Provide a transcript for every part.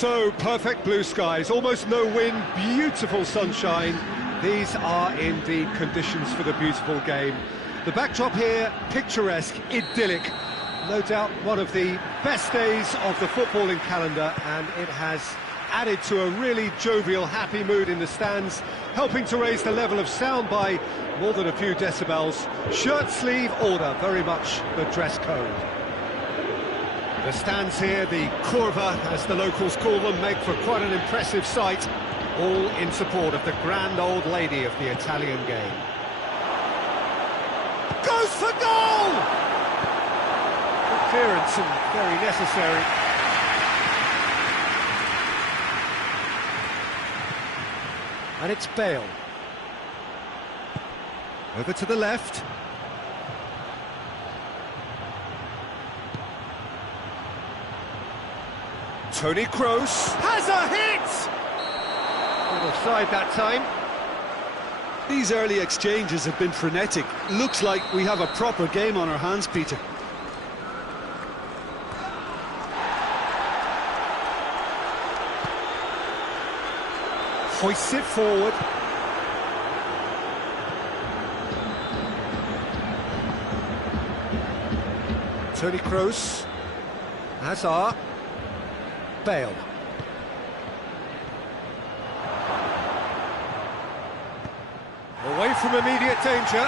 So, perfect blue skies, almost no wind, beautiful sunshine. These are indeed conditions for the beautiful game. The backdrop here, picturesque, idyllic. No doubt one of the best days of the footballing calendar, and it has added to a really jovial, happy mood in the stands, helping to raise the level of sound by more than a few decibels. Shirt sleeve order, very much the dress code. The stands here, the curva, as the locals call them, make for quite an impressive sight, all in support of the grand old lady of the Italian game. Goes for goal! Good clearance and very necessary. And it's Bale. Over to the left. Toni Kroos has a hit! Not offside that time. These early exchanges have been frenetic. Looks like we have a proper game on our hands, Peter. Hoists it forward. Toni Kroos. Hazard. Bale. Away from immediate danger.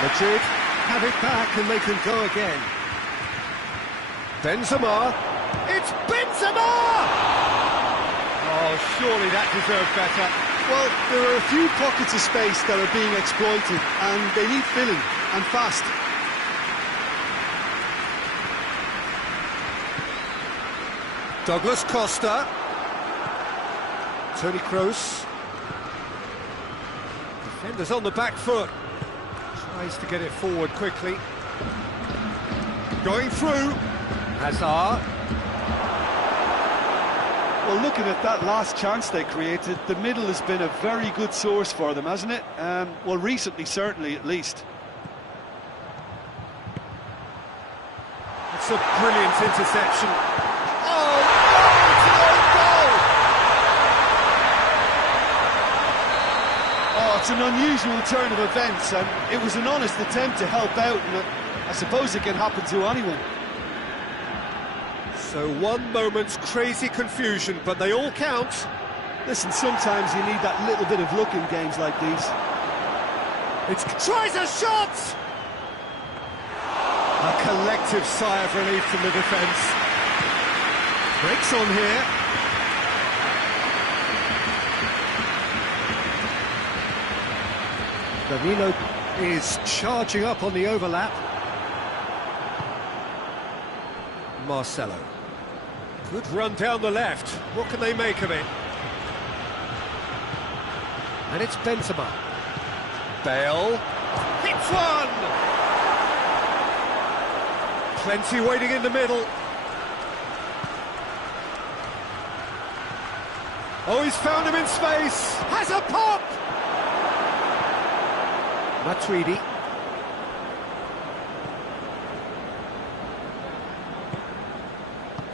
Madrid have it back and they can go again. Benzema. It's Benzema! Oh, surely that deserved better. Well, there are a few pockets of space that are being exploited, and they need filling, and fast. Douglas Costa. Toni Kroos. Defenders on the back foot. Tries to get it forward quickly. Going through. Hazard. Well, looking at that last chance they created, the middle has been a very good source for them, hasn't it? Well, recently, certainly, at least. It's a brilliant interception. Oh, it's an unusual turn of events, and it was an honest attempt to help out, and I suppose it can happen to anyone. So one moment's crazy confusion, but they all count. Listen, sometimes you need that little bit of luck in games like these. Tries a shot! A collective sigh of relief from the defence. Breaks on here. Danilo is charging up on the overlap. Marcelo. Good run down the left. What can they make of it? And it's Benzema. Bale. Hits one! Plenty waiting in the middle. Oh, he's found him in space. Has a pop! Matuidi.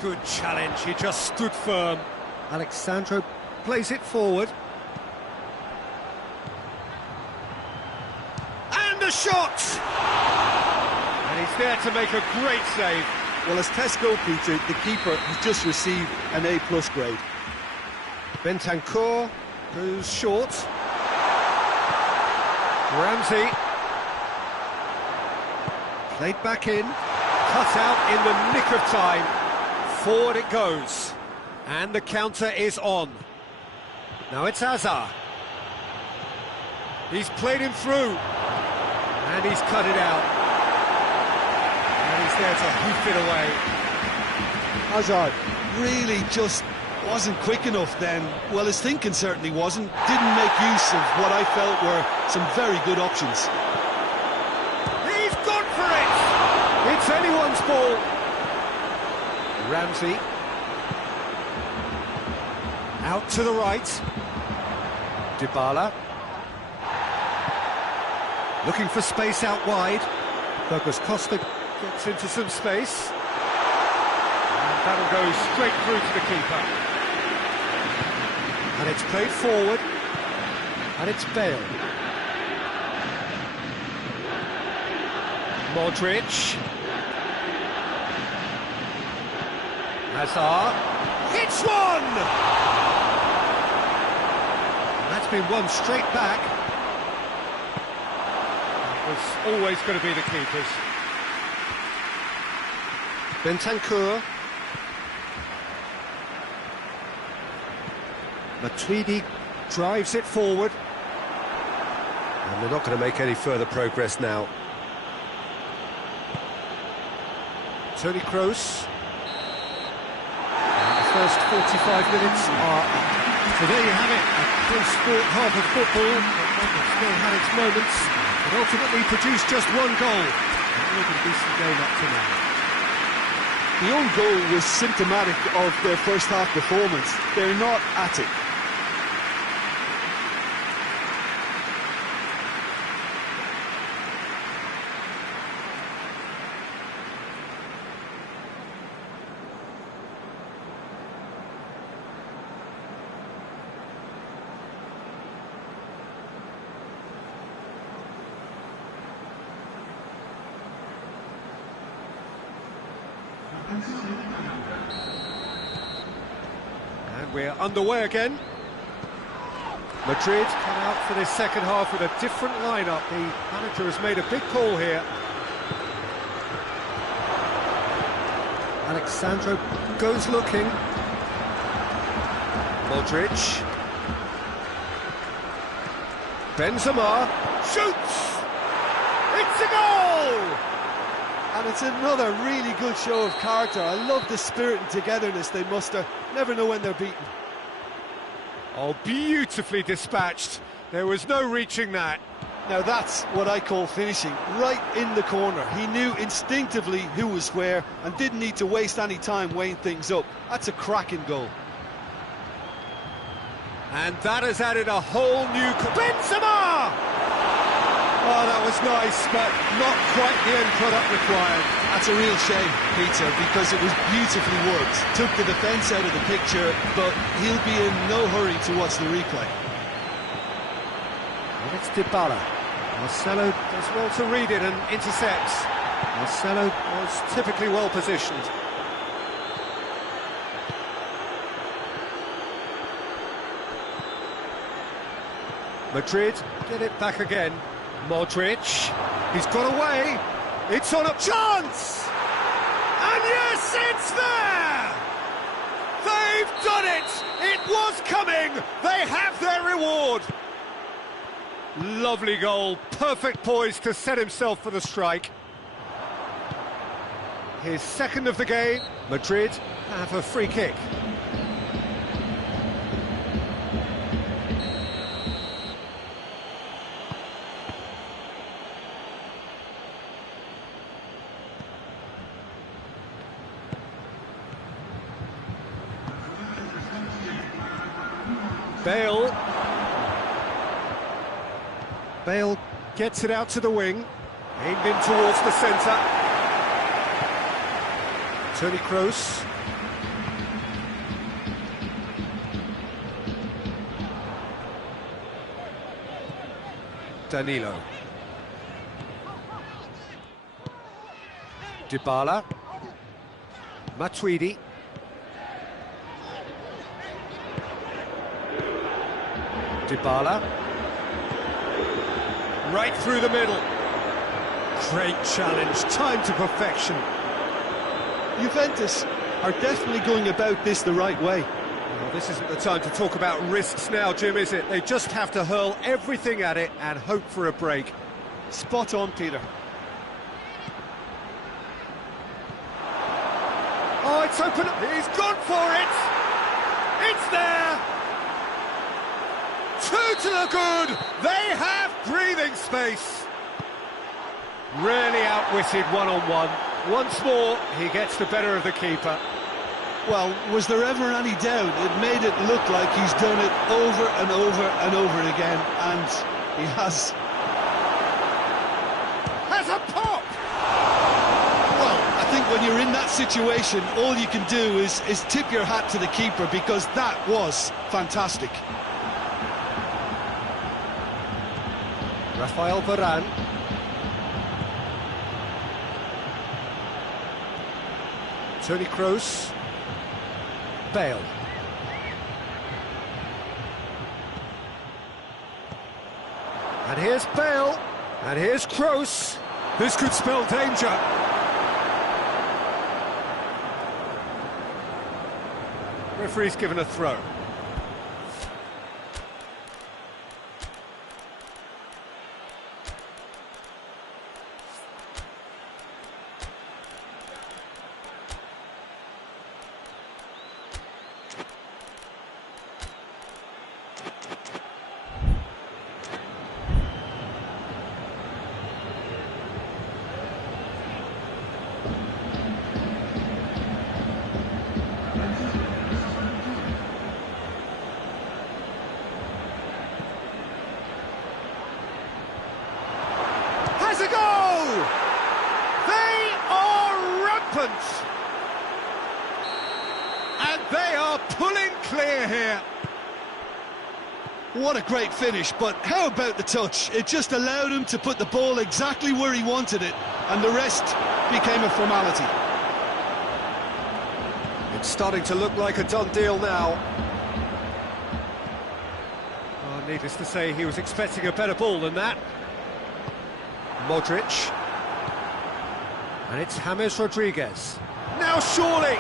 Good challenge, he just stood firm. Alexandro plays it forward. And a shot! And he's there to make a great save. Well, as tests go, Peter, the keeper has just received an A+ grade. Bentancur goes short. Ramsey. Played back in. Cut out in the nick of time. Forward it goes, and the counter is on. Now it's Hazard. He's played him through, and he's cut it out. And he's there to hoof it away. Hazard really just wasn't quick enough then. Well, his thinking certainly wasn't. Didn't make use of what I felt were some very good options. He's gone for it! It's anyone's ball. Ramsey. Out to the right. Dybala. Looking for space out wide. Douglas Costa gets into some space. And That'll go straight through to the keeper. And it's played forward. And it's Bale. Modric. Hazard. Hits one! And that's been won straight back. It was always going to be the keepers. Bentancur. Matuidi drives it forward. And they're not going to make any further progress now. Toni Kroos. The first 45 minutes are up. So there you have it, a close sport half of football, but one that still had its moments, but ultimately produced just one goal. A really decent game up to now. The own goal was symptomatic of their first half performance. They're not at it. And we're underway again. Madrid come out for this second half with a different lineup. The manager has made a big call here. Alexandro goes looking. Modric. Benzema shoots! It's a goal! And it's another really good show of character. I love the spirit and togetherness they muster. Never know when they're beaten. Oh, beautifully dispatched. There was no reaching that. Now that's what I call finishing, right in the corner. He knew instinctively who was where and didn't need to waste any time weighing things up. That's a cracking goal. And that has added a whole new... Benzema! Oh, that was nice, but not quite the end product required. That's a real shame, Peter, because it was beautifully worked. Took the defence out of the picture, but he'll be in no hurry to watch the replay. And it's Dybala. Marcelo does well to read it and intercepts. Marcelo was typically well positioned. Madrid get it back again. Modric, he's got away, it's on a chance! And yes, it's there! They've done it! It was coming! They have their reward! Lovely goal, perfect poise to set himself for the strike. His second of the game. Madrid have a free kick. Bale gets it out to the wing, aimed in towards the centre. Toni Kroos. Danilo. Dybala. Matuidi. Dybala. Right through the middle. Great challenge, time to perfection. Juventus are definitely going about this the right way. Well, this isn't the time to talk about risks now, Jim, is it? They just have to hurl everything at it and hope for a break. Spot on, Peter. Oh, it's open. He's gone for it. It's there. Two to the good. They have breathing space. Really outwitted one-on-one. Once more, he gets the better of the keeper. Well, was there ever any doubt? It made it look like he's done it over and over and over again, and he has. Has a pop! Well, I think when you you're in that situation, all you can do is tip your hat to the keeper, because that was fantastic. Rafael Varane. Toni Kroos. Bale. And here's Bale. And here's Kroos. This could spell danger. Referee's given a throw. Has a goal! They are rampant! And they are pulling clear here. What a great finish, but how about the touch? It just allowed him to put the ball exactly where he wanted it, and the rest became a formality. It's starting to look like a done deal now. Oh, needless to say, he was expecting a better ball than that. Modric. And it's James Rodriguez. Now surely!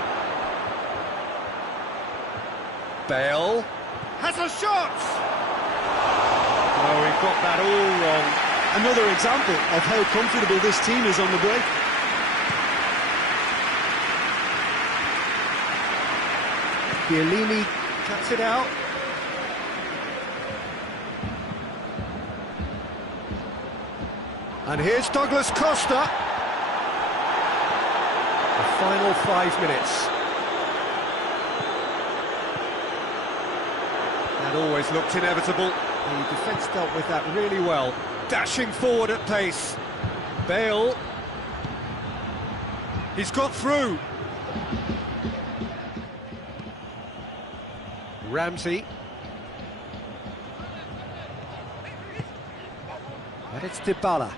Bale has a shot! Oh, he got that all wrong. Another example of how comfortable this team is on the break. Chiellini cuts it out. And here's Douglas Costa. The final 5 minutes. That always looked inevitable. The defence dealt with that really well. Dashing forward at pace. Bale. He's got through. Ramsey. And it's Dybala.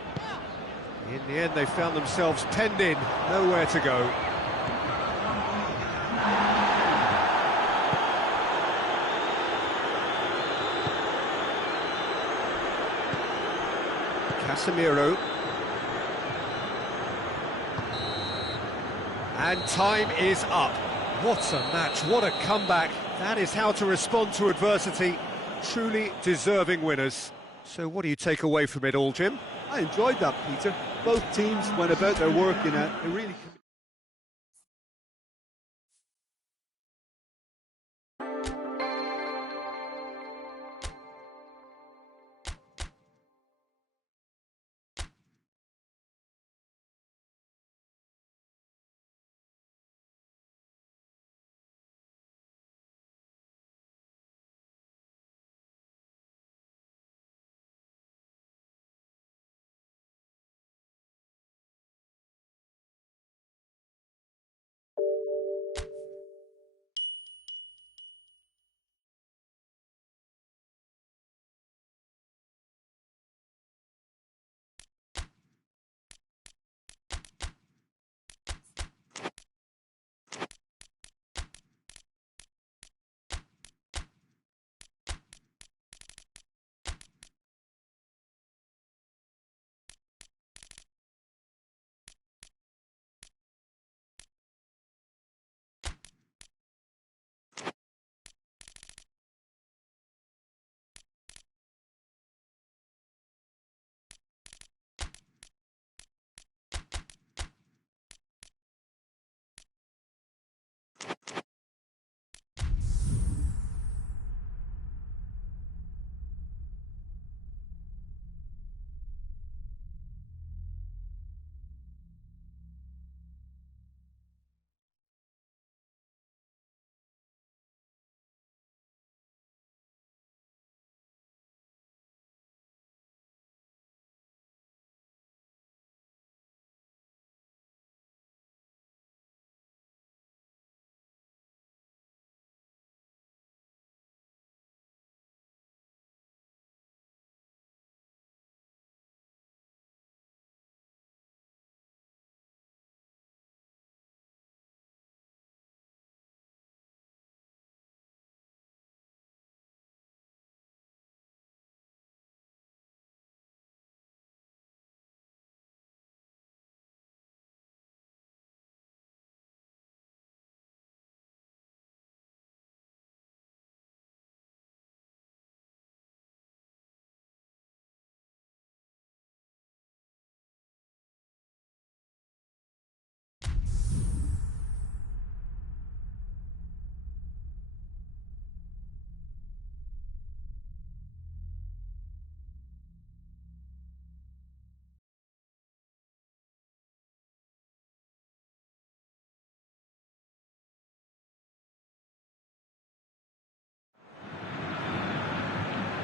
In the end, they found themselves penned in, nowhere to go. Casemiro. And time is up. What a match, what a comeback. That is how to respond to adversity. Truly deserving winners. So what do you take away from it all, Jim? I enjoyed that, Peter. Both teams went about their work in a really...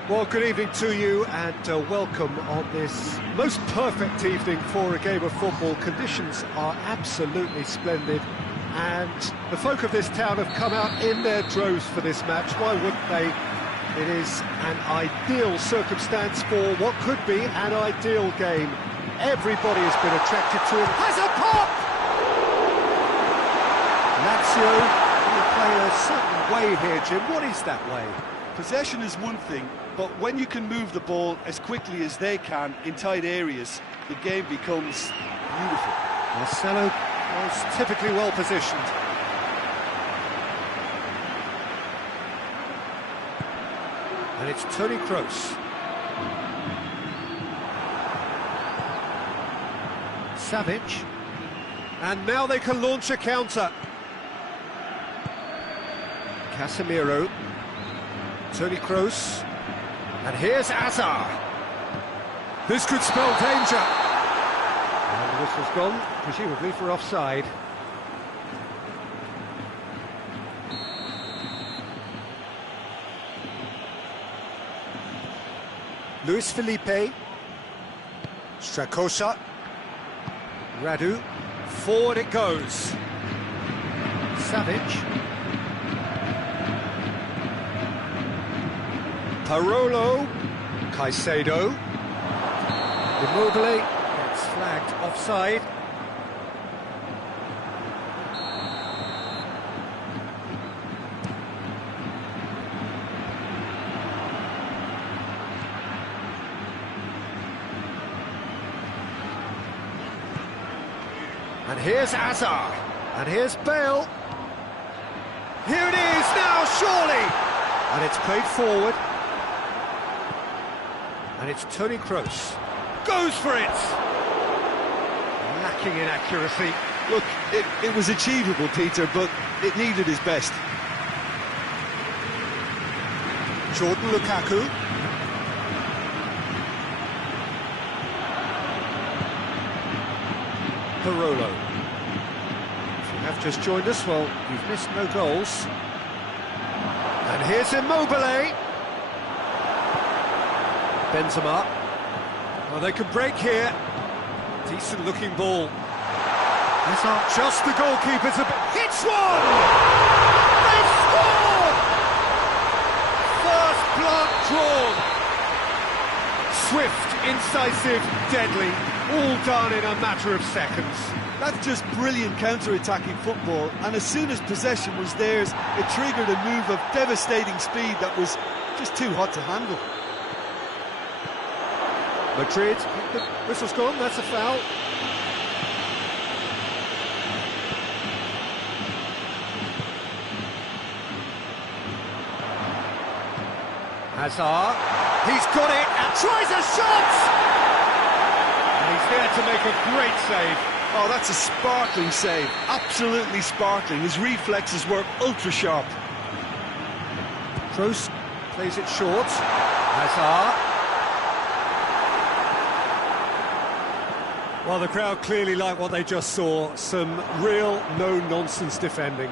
Well, good evening to you and welcome on this most perfect evening for a game of football. Conditions are absolutely splendid and the folk of this town have come out in their droves for this match. Why wouldn't they? It is an ideal circumstance for what could be an ideal game. Everybody has been attracted to it. Has a pop! Lazio will play a certain way here, Jim. What is that way? Possession is one thing, but when you can move the ball as quickly as they can in tight areas, the game becomes beautiful. Marcelo was typically well positioned. And it's Toni Kroos. Savic. And now they can launch a counter. Casemiro. Toni Kroos. And here's Azar. This could spell danger. And the whistle's gone, presumably for offside. Luis Felipe. Strakosha. Radu. Forward it goes. Savic. Parolo. Caicedo. Immobile gets flagged offside. And here's Azar. And here's Bale. Here it is now, surely! And it's played forward. And it's Toni Kroos. Goes for it! Lacking in accuracy. Look, it was achievable, Peter, but it needed his best. Jordan Lukaku. Parolo. If you have just joined us, well, you've missed no goals. And here's Immobile. Benzema. Well, they could break here. Decent looking ball. That's not just the goalkeeper's hits one! They've scored! First blood drawn. Swift, incisive, deadly, all done in a matter of seconds. That's just brilliant counter-attacking football, and as soon as possession was theirs, it triggered a move of devastating speed that was just too hot to handle. Madrid, the whistle's gone, that's a foul. Hazard, he's got it and tries a shot! And he's there to make a great save. Oh, that's a sparkling save, absolutely sparkling. His reflexes were ultra-sharp. Kroos plays it short. Hazard. Well, the crowd clearly like what they just saw. Some real no-nonsense defending.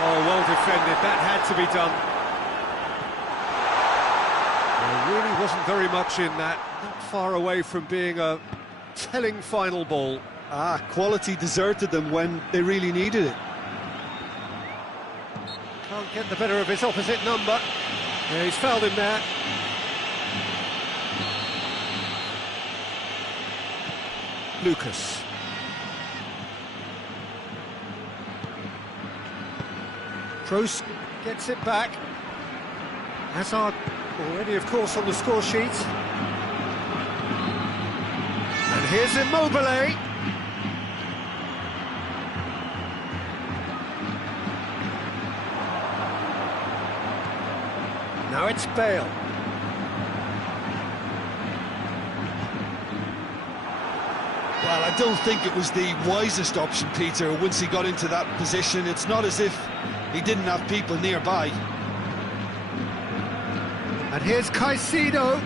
Oh, well defended. That had to be done. There really wasn't very much in that. Not far away from being a telling final ball. Quality deserted them when they really needed it. Can't get the better of his opposite number. Yeah, he's fouled him there. Lucas. Kroos gets it back. Hazard already, of course, on the score sheet. And here's Immobile. Now it's Bale. Well, I don't think it was the wisest option, Peter, once he got into that position. It's not as if he didn't have people nearby. And here's Caicedo.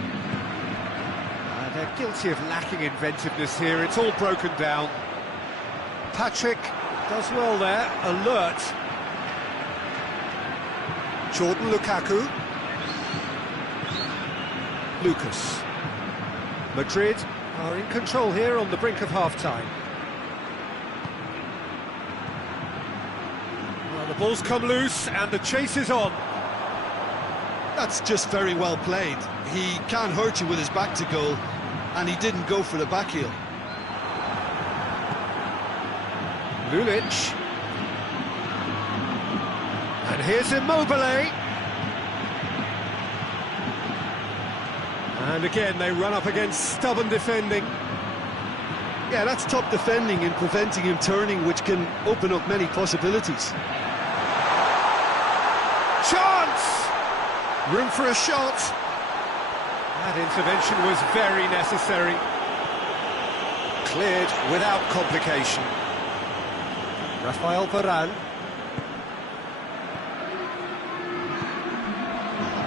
And They're guilty of lacking inventiveness here. It's all broken down. Patrick does well there, alert. Jordan Lukaku. Lucas. Madrid are in control here on the brink of half-time. Well, the ball's come loose and the chase is on. That's just very well played. He can't hurt you with his back to goal, and he didn't go for the back heel. Lulic. And here's Immobile. And again, they run up against stubborn defending. Yeah, that's top defending and preventing him turning, which can open up many possibilities. Chance! Room for a shot. That intervention was very necessary. Cleared without complication. Rafael Varane.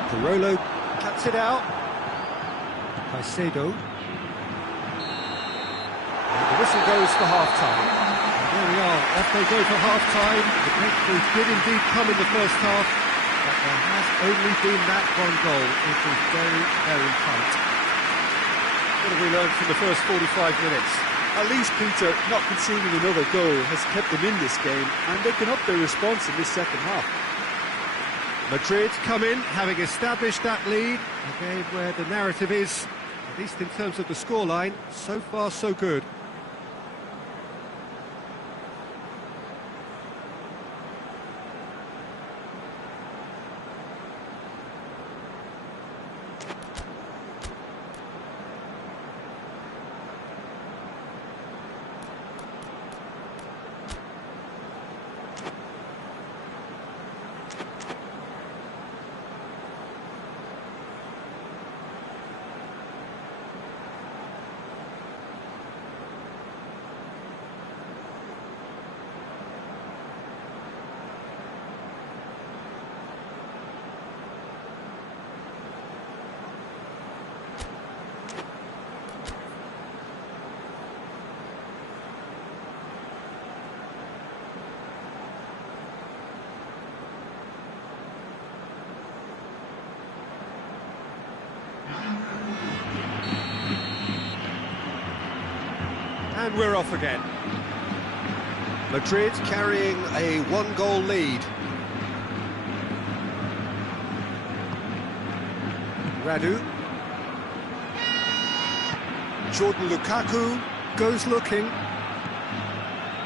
Parolo cuts it out. Caicedo. And the whistle goes for half-time. And there we are, off they go for half-time. The breakthrough did indeed come in the first half, but there has only been that one goal. It was very, very tight. What have we learned from the first 45 minutes? At least, Peter, not conceding another goal has kept them in this game, and they can up their response in this second half. Madrid come in, having established that lead, a game where the narrative is, at least in terms of the scoreline, so far so good. And we're off again. Madrid carrying a one-goal lead. Radu. Jordan Lukaku goes looking.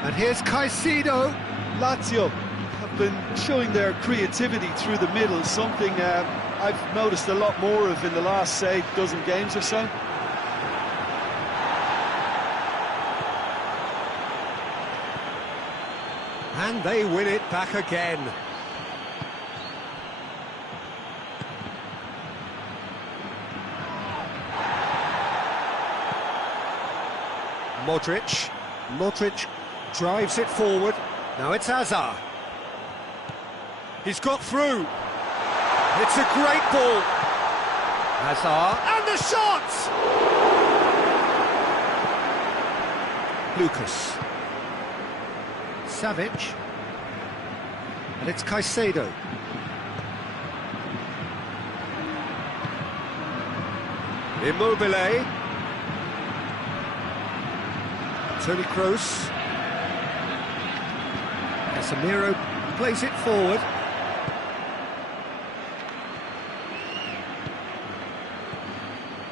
And here's Caicedo. Lazio have been showing their creativity through the middle, something I've noticed a lot more of in the last, say, dozen games or so. And they win it back again. Modric. Modric drives it forward. Now it's Hazard. He's got through. It's a great ball. Hazard. And the shot! Lucas. Savic. And it's Caicedo. Immobile. Toni Kroos. Casemiro plays it forward.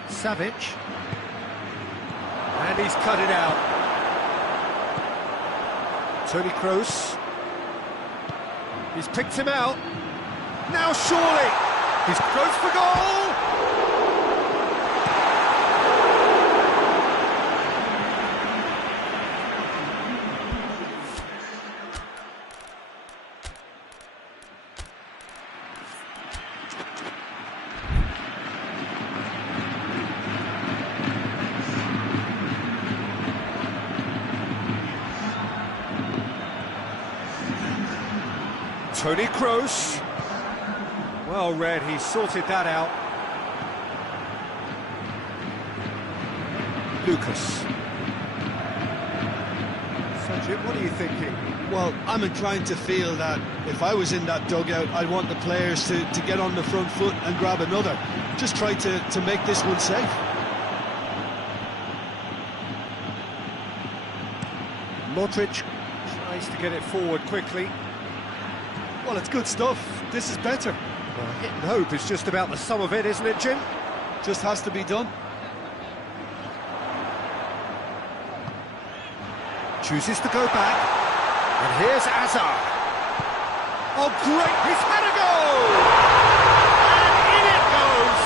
Savic. And he's cut it out. Toni Kroos. He's picked him out. Now surely. He's close for goal. Toni Kroos. Well read, he sorted that out. Lucas. So, Jim, what are you thinking? Well, I'm inclined to feel that if I was in that dugout, I'd want the players to get on the front foot and grab another. Just try to make this one safe. Modric tries to get it forward quickly. Well, it's good stuff. This is better. Well, hit and hope is just about the sum of it, isn't it, Jim? Just has to be done. Chooses to go back. And here's Azar. Oh, great! He's had a go! And in it goes!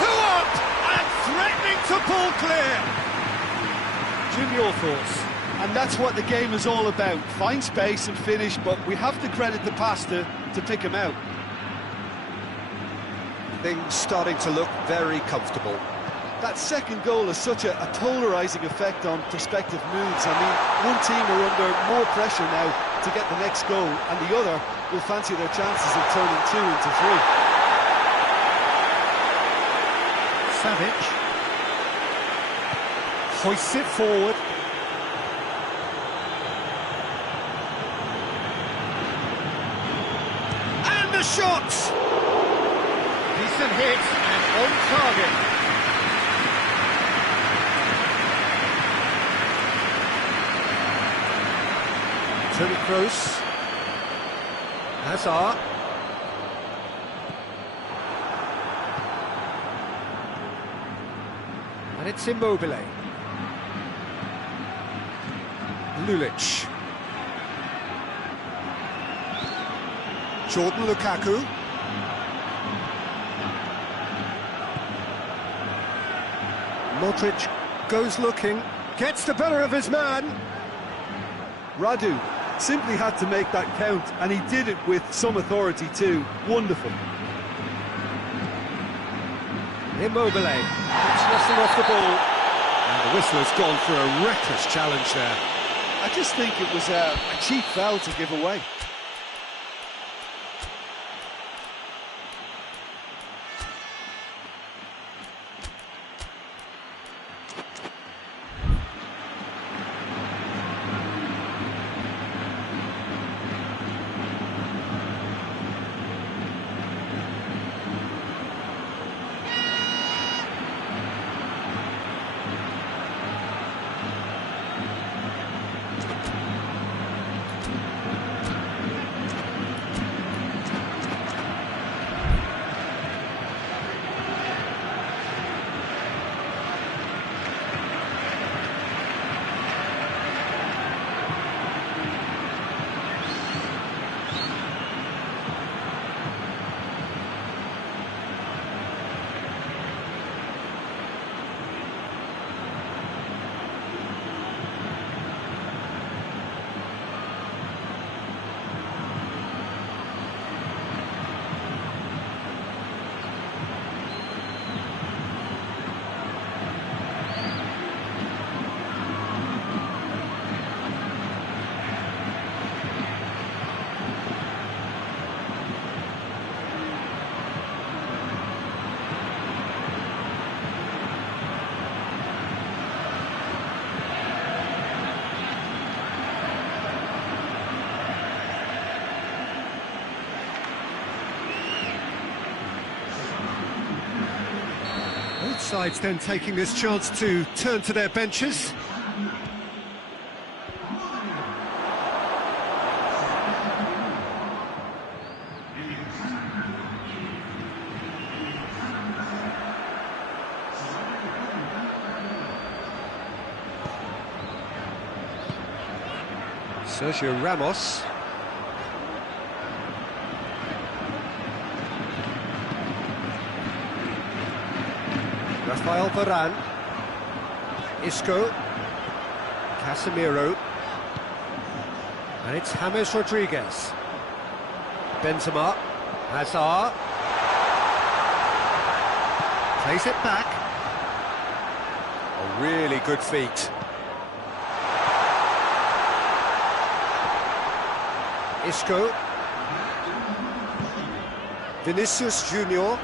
2 up and threatening to pull clear. Jim, your thoughts? And that's what the game is all about. Find space and finish, but we have to credit the pass to pick him out. Things starting to look very comfortable. That second goal has such a polarising effect on prospective moods. I mean, one team are under more pressure now to get the next goal, and the other will fancy their chances of turning 2 into 3. Savic hoists it forward. And the shot! Decent hit and on target. Toni Kroos. Hazard. And it's Immobile. Lulic. Jordan Lukaku. Modric goes looking, gets the better of his man. Radu simply had to make that count, and he did it with some authority too. Wonderful. Immobile. It's wrestling off the ball. And the whistler's gone for a reckless challenge there. I just think it was a cheap foul to give away. Both sides then taking this chance to turn to their benches. Sergio Ramos. Rafael Varane. Isco. Casemiro. And it's James Rodriguez. Benzema. Hazard. Plays it back. A really good feat. Isco. Vinicius Junior.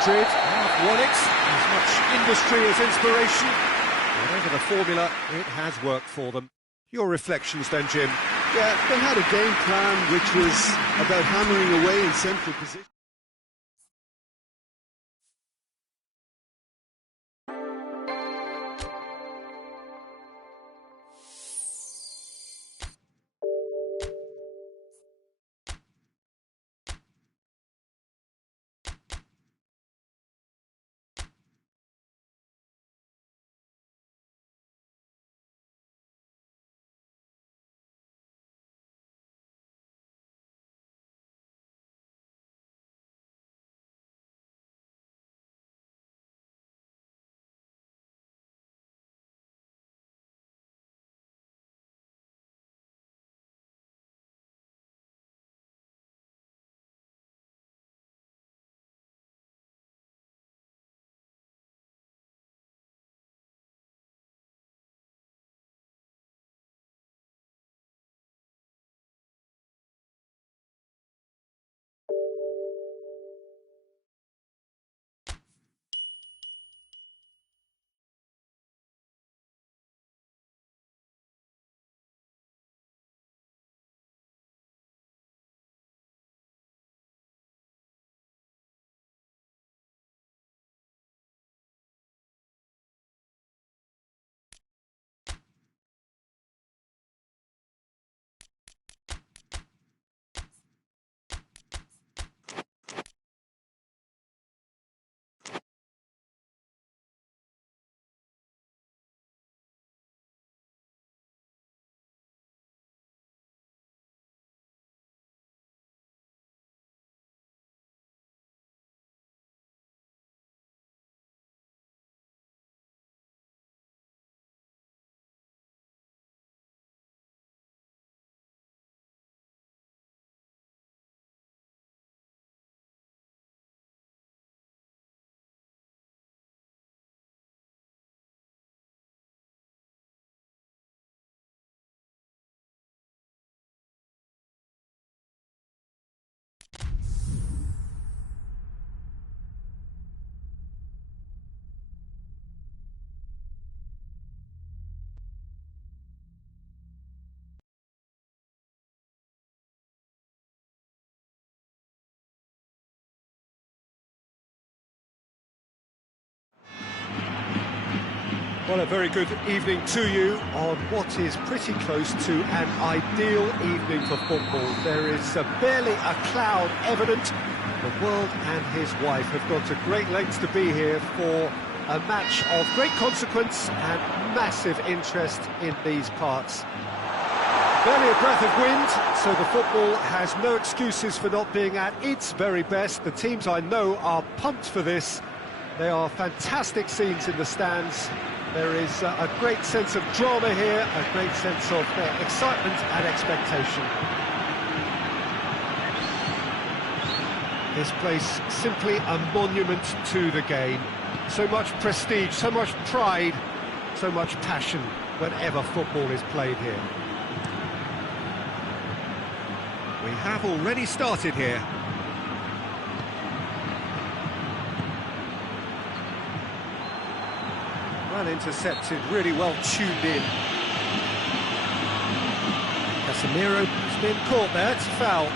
Madrid have won it. As much industry as inspiration. Whatever the formula, it has worked for them. Your reflections then, Jim? Yeah, they had a game plan which was about hammering away in central position. Well, a very good evening to you on what is pretty close to an ideal evening for football. There is barely a cloud evident. The world and his wife have gone to great lengths to be here for a match of great consequence and massive interest in these parts. Barely a breath of wind, so the football has no excuses for not being at its very best. The teams I know are pumped for this. There are fantastic scenes in the stands. There is a great sense of drama here, a great sense of excitement and expectation. This place simply a monument to the game. So much prestige, so much pride, so much passion whenever football is played here. We have already started here. Well intercepted, really well tuned in. Casemiro has been caught there, it's a foul.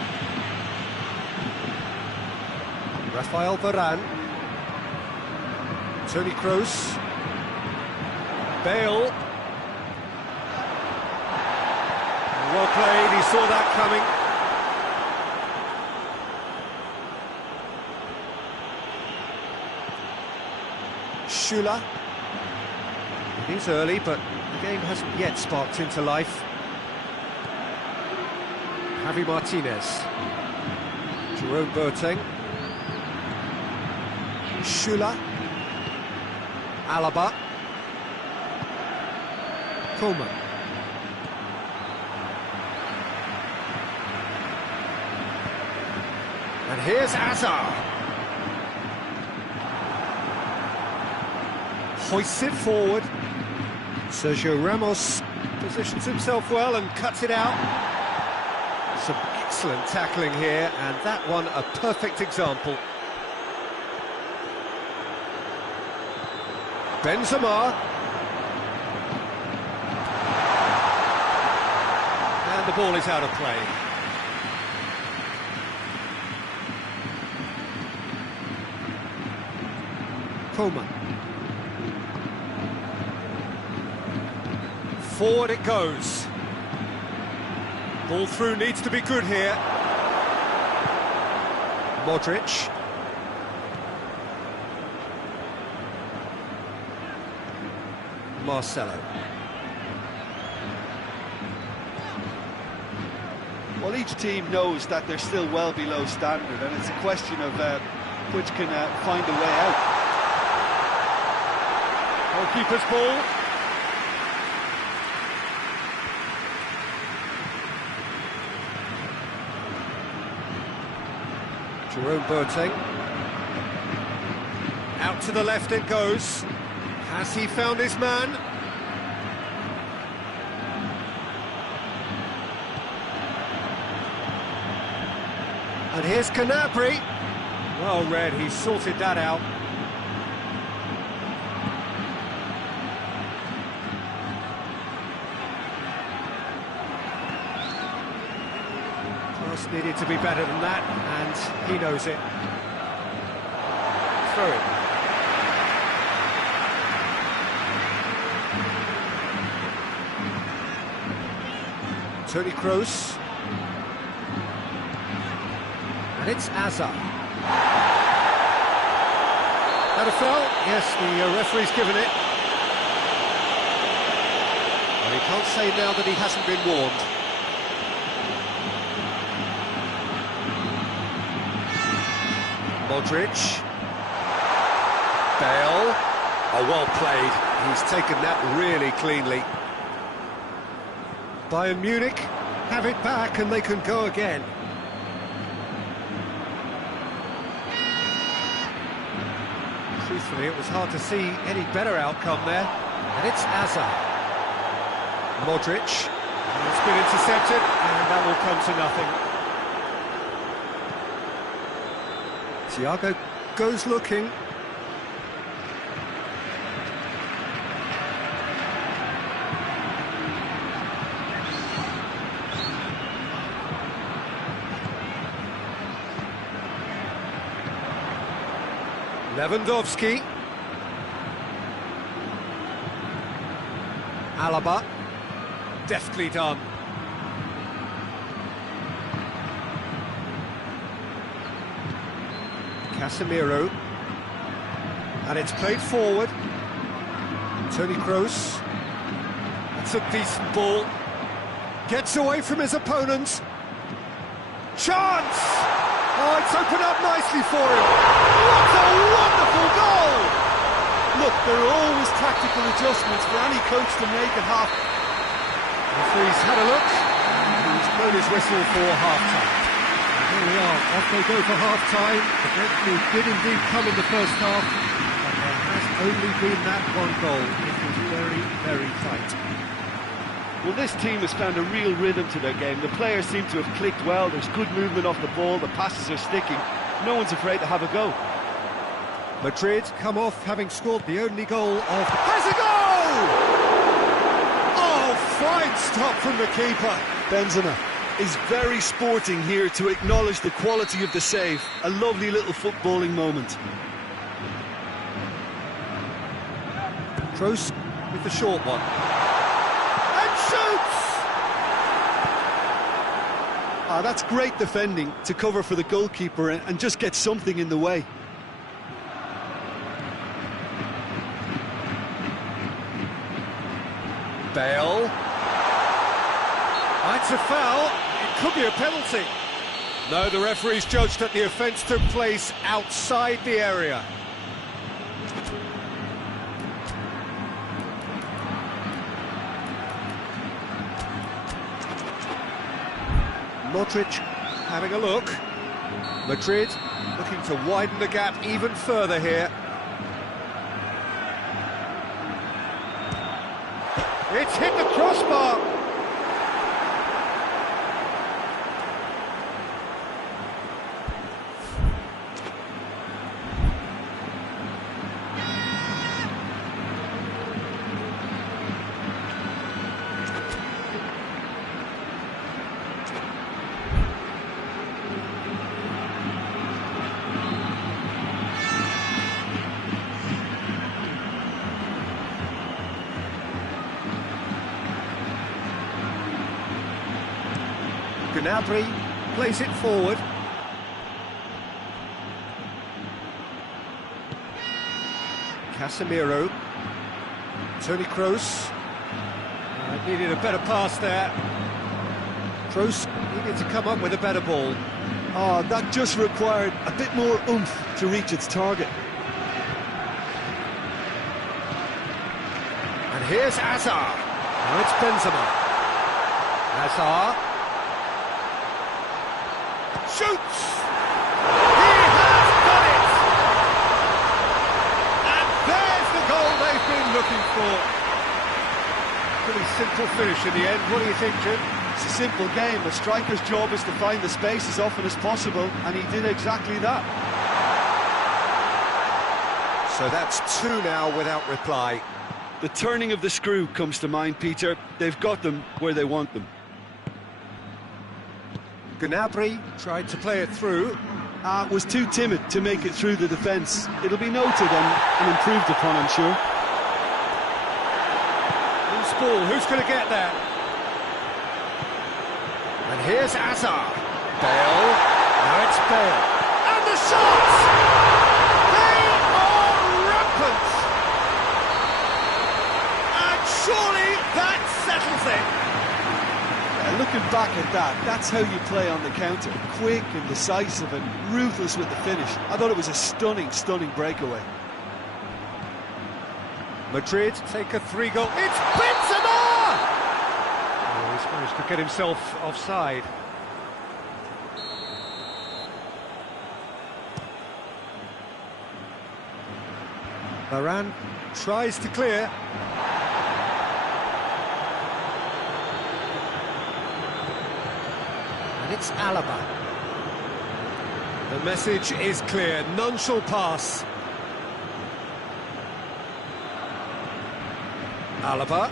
Rafael Varane. Toni Kroos. Bale. Well played, he saw that coming. Schüller. It is early, but the game hasn't yet sparked into life. Javi Martinez. Jerome Boateng. Schüller. Alaba. Coleman. And here's Hazard. Hoists it forward. Sergio Ramos positions himself well and cuts it out. Some excellent tackling here, and that one a perfect example. Benzema. And the ball is out of play. Coman. Forward it goes. Ball through needs to be good here. Modric. Marcelo. Well, each team knows that they're still well below standard, and it's a question of which can find a way out. Goalkeeper's ball. Jerome Boateng. Out to the left it goes. Has he found his man? And here's Canapri. Well read, he sorted that out. Cross needed to be better than that, and he knows it. Throw it. Toni Kroos. And it's Azar. That a foul? Yes, the referee's given it. Well, he can't say now that he hasn't been warned. Modric. Bale. Oh, well played. He's taken that really cleanly. Bayern Munich have it back and they can go again. Truthfully, it was hard to see any better outcome there. And it's Azar. Modric. It's been intercepted, and that will come to nothing. Thiago goes looking. Lewandowski. Alaba. Deftly done. Casemiro. And it's played forward. Toni Kroos. That's a decent ball. Gets away from his opponent. Chance! Oh, it's opened up nicely for him. What a wonderful goal! Look, there are always tactical adjustments for any coach to make at half. Referee's had a look, and he's blown his whistle for half-time. Here we are, off they go for half-time. The breakthrough did indeed come in the first half, but there has only been that one goal. It was very, very tight. Well, this team has found a real rhythm to their game. The players seem to have clicked well. There's good movement off the ball. The passes are sticking. No one's afraid to have a go. Madrid come off having scored the only goal of... Has a goal! Oh, fine stop from the keeper. Benzema is very sporting here to acknowledge the quality of the save. A lovely little footballing moment. Kroos with the short one. That's great defending to cover for the goalkeeper and just get something in the way. Bale. That's a foul. It could be a penalty. No, the referee's judged that the offence took place outside the area. Modric having a look. Madrid looking to widen the gap even further here. It's hit the crossbar. Gnabry plays it forward. Casemiro. Toni Kroos. Needed a better pass there. Kroos needed to come up with a better ball. Oh, that just required a bit more oomph to reach its target. And here's Azar. Now it's Benzema. Azar. Shoots! He has done it! And there's the goal they've been looking for. Pretty simple finish in the end. What do you think, Jim? It's a simple game. A striker's job is to find the space as often as possible, and he did exactly that. So that's two now without reply. The turning of the screw comes to mind, Peter. They've got them where they want them. Gnabry tried to play it through. Was too timid to make it through the defence. It'll be noted and improved upon, I'm sure. Loose ball, who's going to get there? And here's Azar. Bale. Now it's Bale. And the shots! They are rampant! And surely that settles it. Looking back at that, that's how you play on the counter. Quick and decisive and ruthless with the finish. I thought it was a stunning, stunning breakaway. Madrid take a 3-goal. It's Benzema! Oh, he's managed to get himself offside. Varane tries to clear. And it's Alaba. The message is clear, none shall pass. Alaba.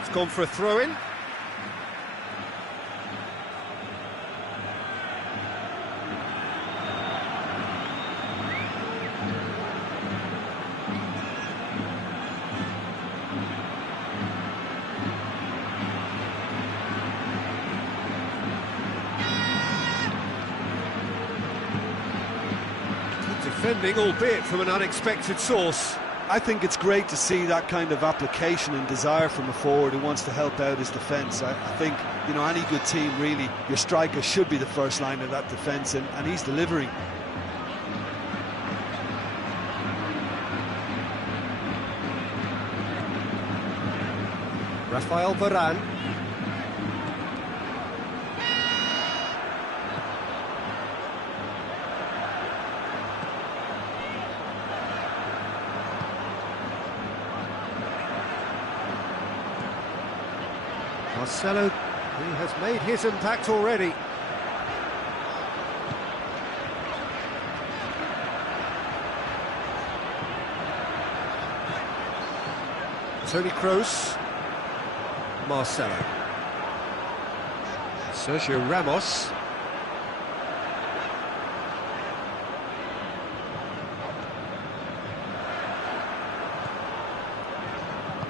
It's gone for a throw-in. Defending, albeit from an unexpected source. I think it's great to see that kind of application and desire from a forward who wants to help out his defence. I think, you know, any good team, really, your striker should be the first line of that defence, and he's delivering. Rafael Varane. Marcelo, he has made his impact already. Toni Kroos. Marcelo. Sergio Ramos.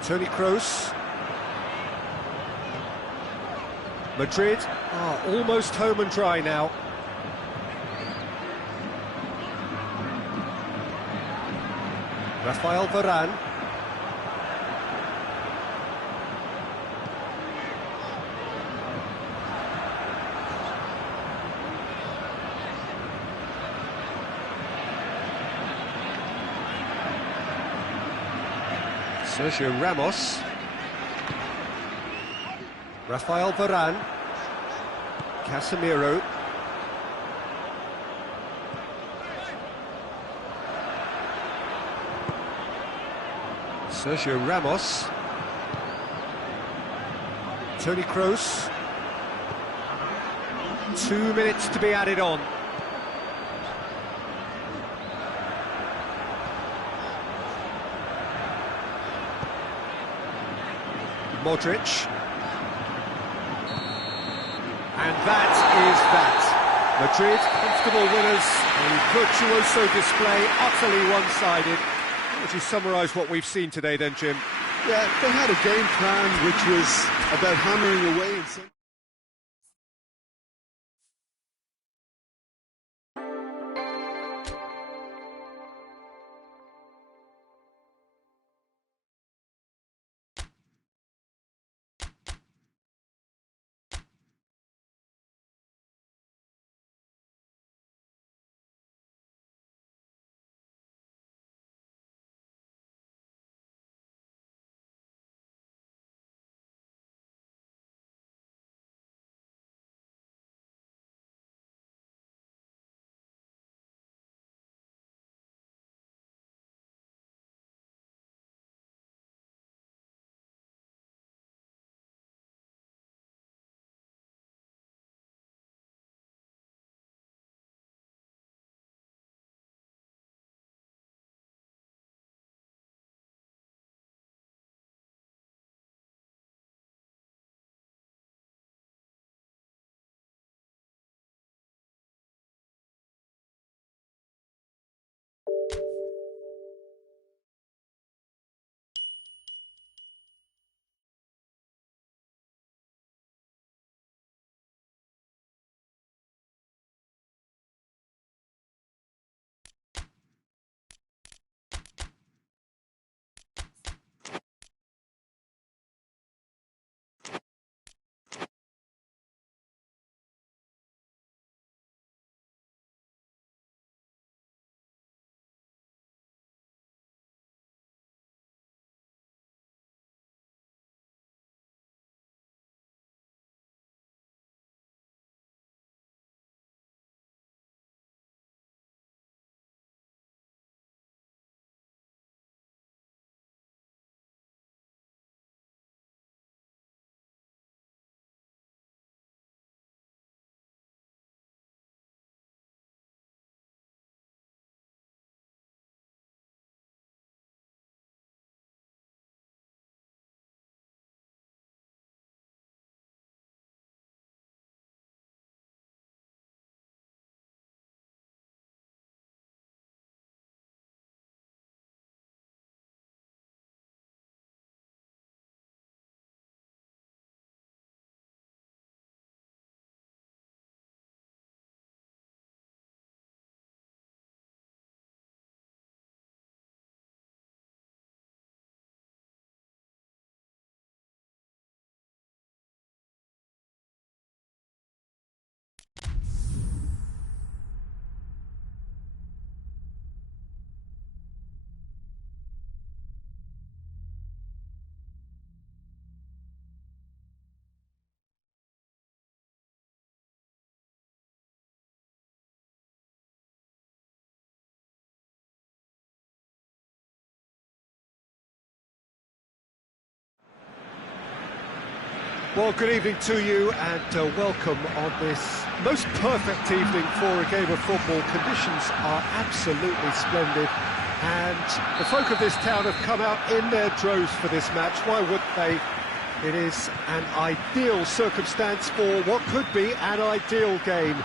Toni Kroos. Madrid are almost home and dry now. Rafael Varane. Sergio Ramos. Rafael Varane. Casemiro. Sergio Ramos. Toni Kroos. 2 minutes to be added on. Modric. And that is that. Madrid, comfortable winners, a virtuoso display, utterly one-sided. How would you summarise what we've seen today then, Jim? Yeah, they had a game plan which was about hammering away in some... Well, good evening to you and welcome on this most perfect evening for a game of football. Conditions are absolutely splendid and the folk of this town have come out in their droves for this match. Why wouldn't they? It is an ideal circumstance for what could be an ideal game.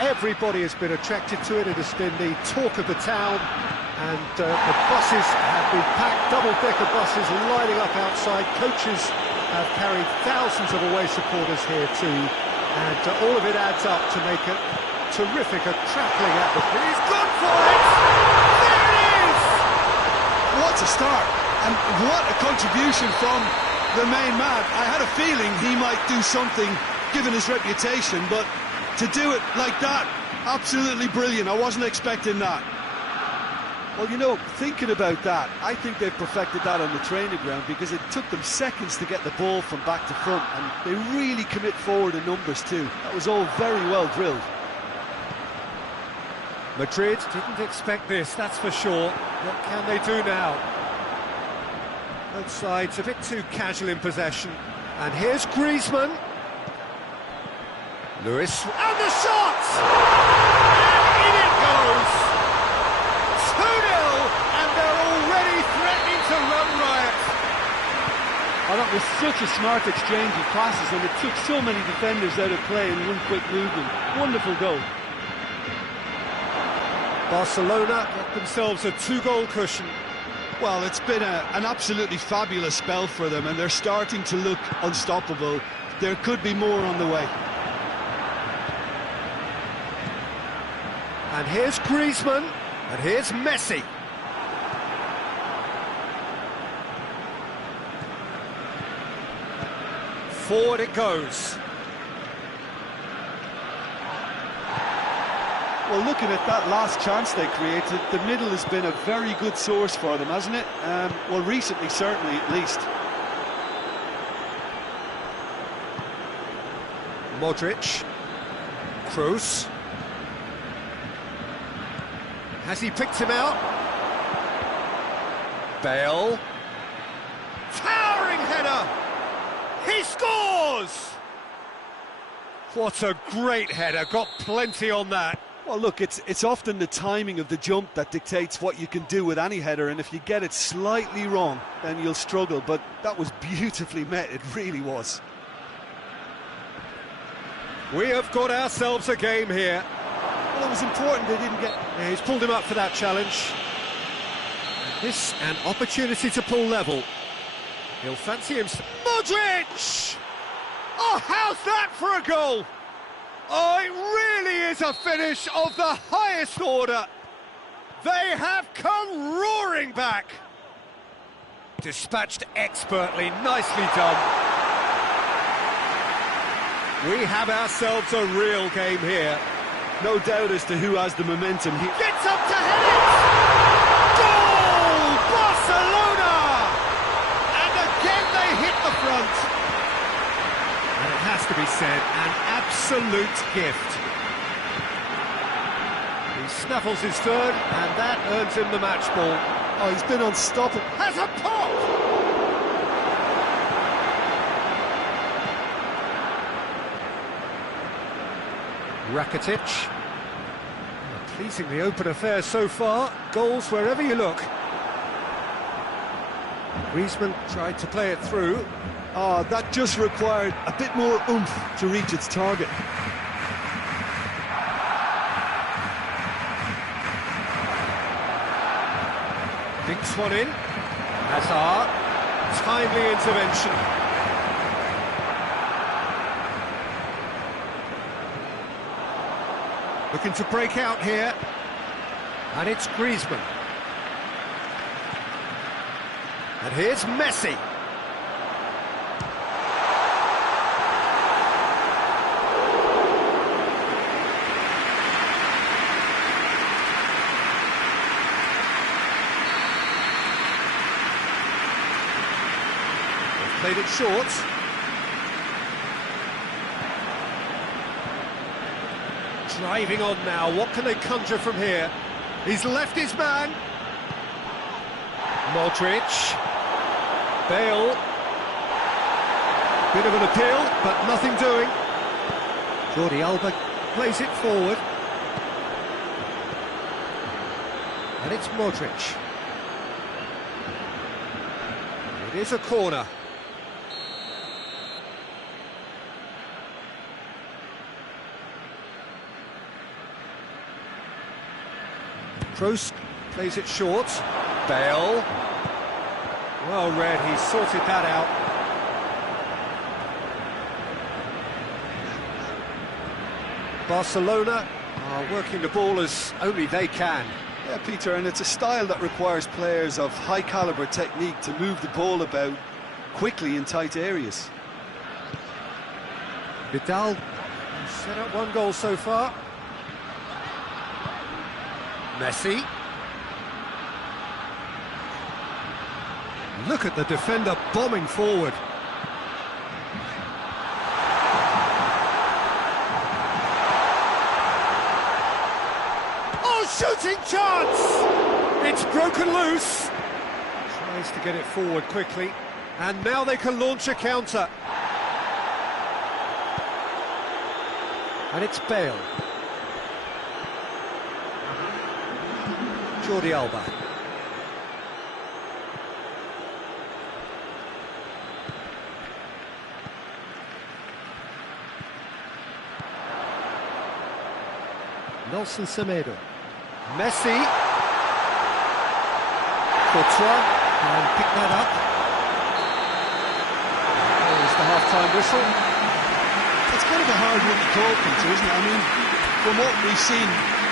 Everybody has been attracted to it. It has been the talk of the town and the buses have been packed, double-decker buses lining up outside. Coaches have carried thousands of away supporters here too, and all of it adds up to make it terrific, a trampling atmosphere. He's gone for it! There it is! What a start, and what a contribution from the main man. I had a feeling he might do something, given his reputation, but to do it like that, absolutely brilliant. I wasn't expecting that. Well, you know, thinking about that, I think they've perfected that on the training ground because it took them seconds to get the ball from back to front, and they really commit forward in numbers too. That was all very well drilled. Madrid didn't expect this, that's for sure. What can they do now? Both sides a bit too casual in possession. And here's Griezmann. Lewis. And the shot! And in it goes! 2-0, and they're already threatening to run riot. Oh, that was such such a smart exchange of passes, and it took so many defenders out of play in one quick movement. Wonderful goal. Barcelona get themselves a 2-goal cushion. Well, it's been an absolutely fabulous spell for them, and they're starting to look unstoppable. There could be more on the way. And here's Griezmann, and here's Messi. Forward it goes. Well, looking at that last chance they created, the middle has been a very good source for them, hasn't it? Well, recently, certainly, at least. Modric. Kroos. Has he picked him out? Bale. Towering header! He scores! What a great header, got plenty on that. Well, look, it's often the timing of the jump that dictates what you can do with any header, and if you get it slightly wrong, then you'll struggle, but that was beautifully met, it really was. We have got ourselves a game here. Well, it was important they didn't get... Yeah, he's pulled him up for that challenge. This an opportunity to pull level. He'll fancy himself. Modric! Oh, how's that for a goal? Oh, it really is a finish of the highest order. They have come roaring back. Dispatched expertly, nicely done. We have ourselves a real game here. No doubt as to who has the momentum here. Gets up to head it! Goal! Barcelona! And again they hit the front. And it has to be said, an absolute gift. He snaffles his third, and that earns him the match ball. Oh, he's been unstoppable. Has a pop! Rakitic. Pleasingly open affair so far. Goals wherever you look. Griezmann tried to play it through. Oh, that just required a bit more oomph to reach its target. Dinks one in. Hazard. Timely intervention. Looking to break out here. And it's Griezmann. And here's Messi. They've played it short. Driving on now, what can they conjure from here? He's left his man. Modric. Bale. Bit of an appeal, but nothing doing. Jordi Alba plays it forward. And it's Modric. It is a corner. Kroos plays it short. Bale. Well read, he sorted that out. Barcelona are working the ball as only they can. Yeah, Peter, and it's a style that requires players of high calibre technique to move the ball about quickly in tight areas. Vidal set up one goal so far. Messi. Look at the defender bombing forward. Oh, shooting chance! It's broken loose. Tries to get it forward quickly. And now they can launch a counter. And it's Bale. Jordi Alba. Nelson Semedo. Messi. Courtois. And pick that up. There's the half-time whistle. It's kind of a hard one to call, Peter, isn't it? I mean, from what we've seen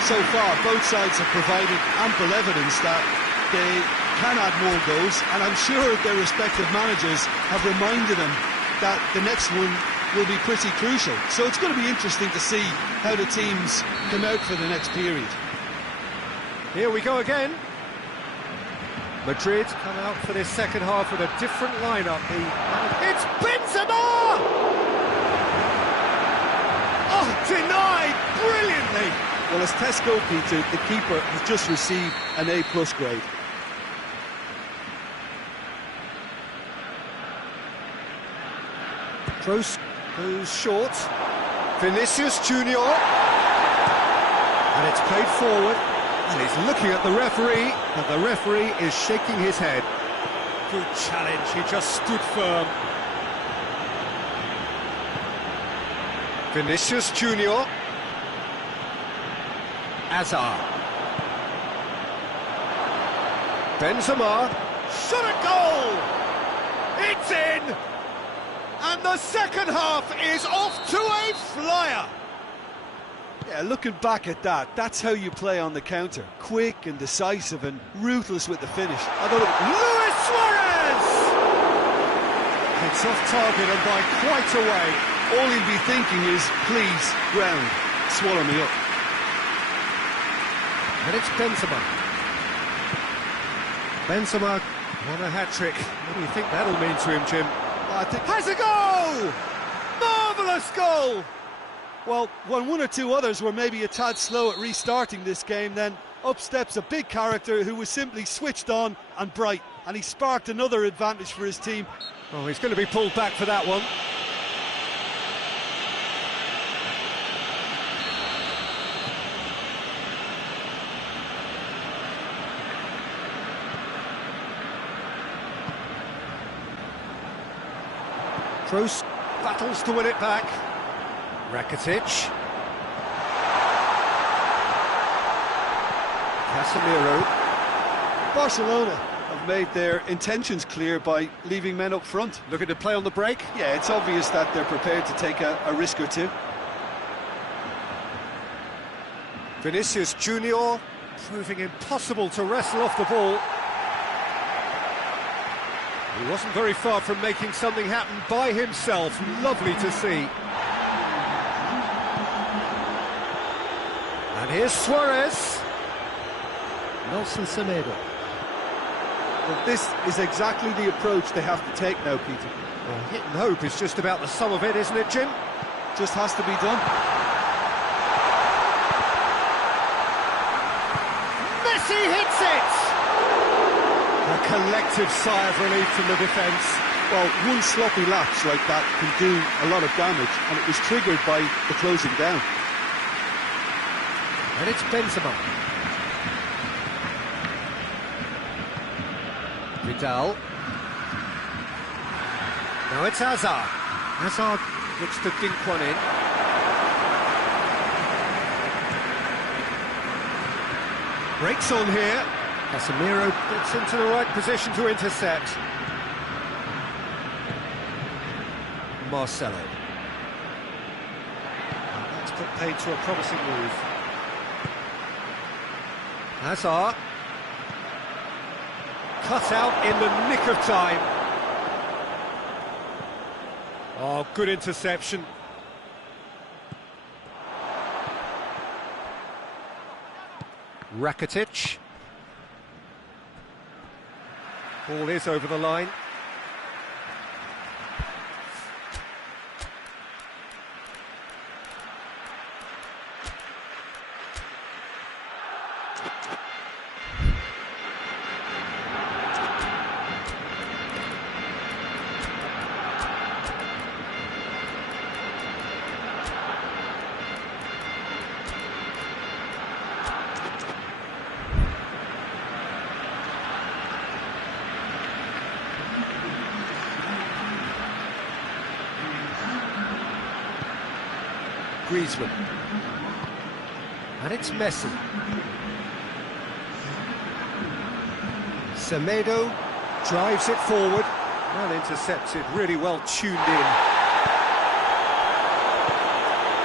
so far, both sides have provided ample evidence that they can add more goals, and I'm sure their respective managers have reminded them that the next one will be pretty crucial. So it's going to be interesting to see how the teams come out for the next period. Here we go again. Madrid come out for this second half with a different lineup. It's Benzema! Oh, denied brilliantly! Well, as test goal, Peter, the keeper has just received an A+ grade. Kroos goes short. Vinicius Junior. And it's played forward. And he's looking at the referee, and the referee is shaking his head. Good challenge, he just stood firm. Vinicius Junior. Hazard. Benzema. Shot a goal! It's in! And the second half is off to a flyer! Yeah, looking back at that, that's how you play on the counter. Quick and decisive and ruthless with the finish. Luis Suarez! It's off target and by quite a way. All he'll be thinking is, please, ground, swallow me up. And it's Benzema. Benzema won a hat-trick. What do you think that'll mean to him, Jim? I think... Has a goal! Marvellous goal! Well, when one or two others were maybe a tad slow at restarting this game, then up steps a big character who was simply switched on and bright, and he sparked another advantage for his team. Oh, he's going to be pulled back for that one. Kroos battles to win it back. Rakitic. Casemiro. Barcelona have made their intentions clear by leaving men up front. Looking to play on the break. Yeah, it's obvious that they're prepared to take a risk or two. Vinicius Junior proving impossible to wrestle off the ball. He wasn't very far from making something happen by himself. Lovely to see. And here's Suarez. Nelson Semedo. Well, this is exactly the approach they have to take now, Peter. Well, hit and hope is just about the sum of it, isn't it, Jim? Just has to be done. Messi hits it! A collective sigh of relief from the defence. Well, one sloppy lapse like that can do a lot of damage, and it was triggered by the closing down. And it's Benzema. Vidal. Now it's Hazard. Hazard looks to dink one in. Breaks on here. Casemiro gets into the right position to intercept. Marcelo. And that's put paid to a promising move. Hazard. Cut out in the nick of time. Oh, good interception. Rakitic. Ball is over the line. Griezmann. And it's Messi. Semedo drives it forward. Well intercepted, really well tuned in.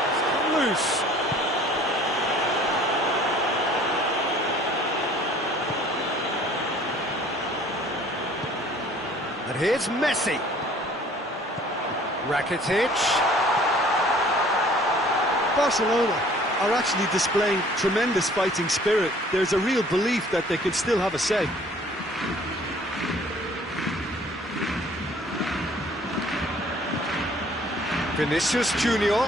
It's come loose. And here's Messi. Rakitic. Barcelona are actually displaying tremendous fighting spirit. There's a real belief that they can still have a say. Vinicius Junior.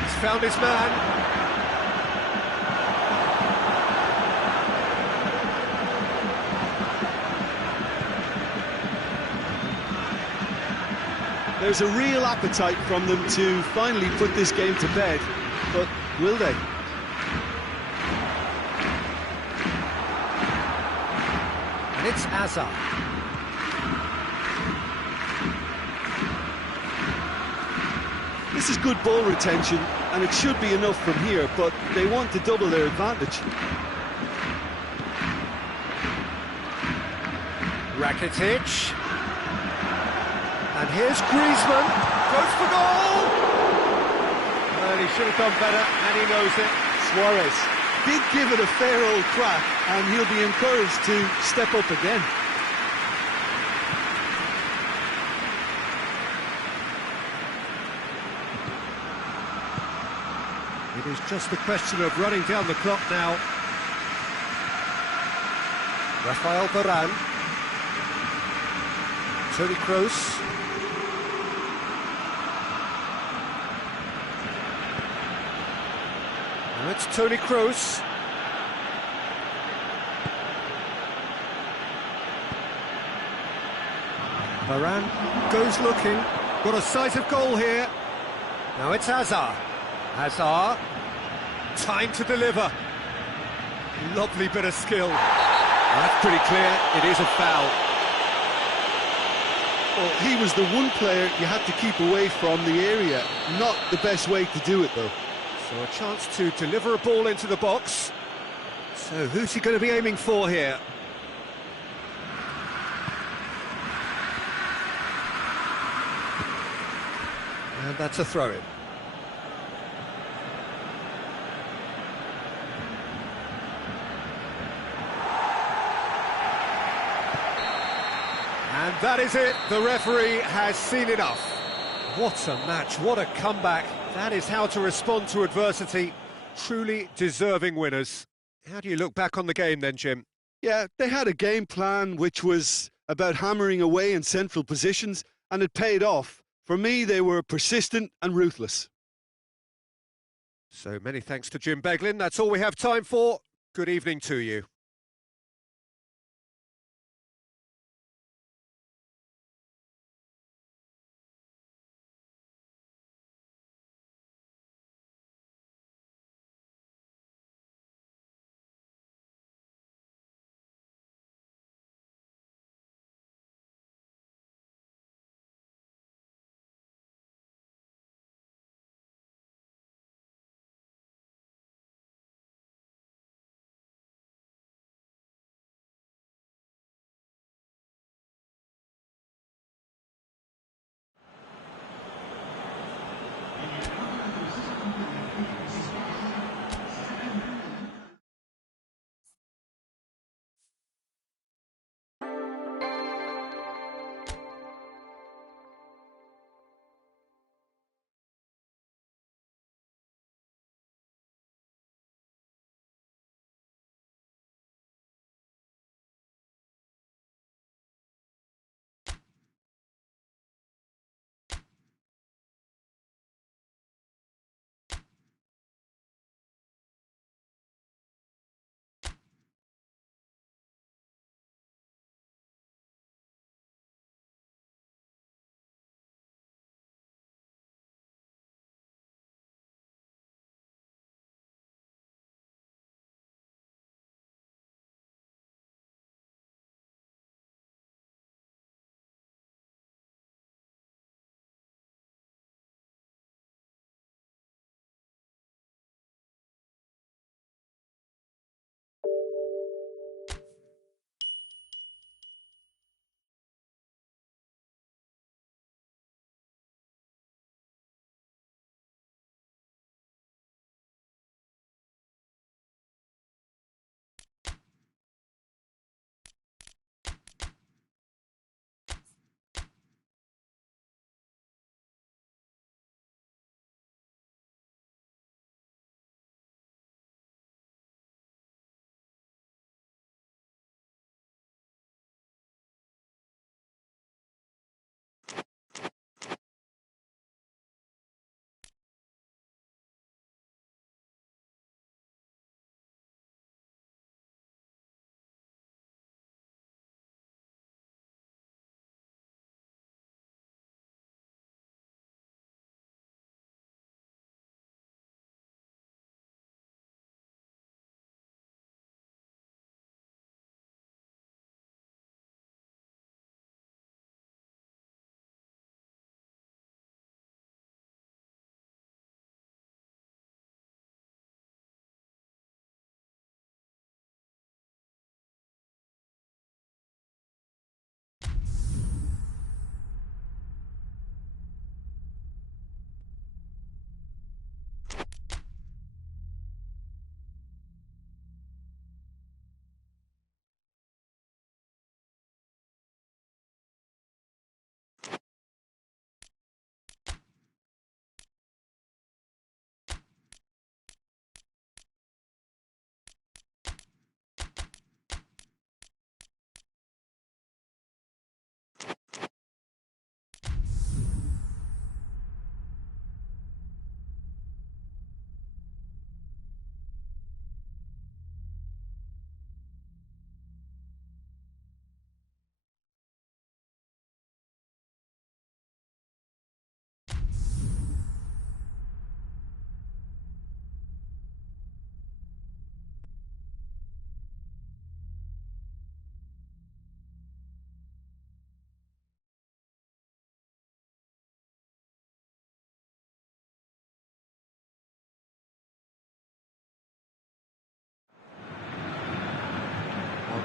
He's found his man. There's a real appetite from them to finally put this game to bed, but will they? And it's Hazard. This is good ball retention, and it should be enough from here, but they want to double their advantage. Rakitic. And here's Griezmann, goes for goal! And he should have done better, and he knows it. Suarez did give it a fair old crack, and he'll be encouraged to step up again. It is just a question of running down the clock now. Rafael Varane. Toni Kroos. Now it's Toni Kroos. Varane goes looking. Got a sight of goal here. Now it's Hazard. Hazard. Time to deliver. Lovely bit of skill. That's pretty clear. It is a foul. Well, he was the one player you had to keep away from the area. Not the best way to do it, though. So a chance to deliver a ball into the box. So who's he going to be aiming for here? And that's a throw-in. And that is it. The referee has seen enough. What a match, what a comeback. That is how to respond to adversity. Truly deserving winners. How do you look back on the game then, Jim? Yeah, they had a game plan which was about hammering away in central positions, and it paid off. For me, they were persistent and ruthless. So many thanks to Jim Beglin. That's all we have time for. Good evening to you.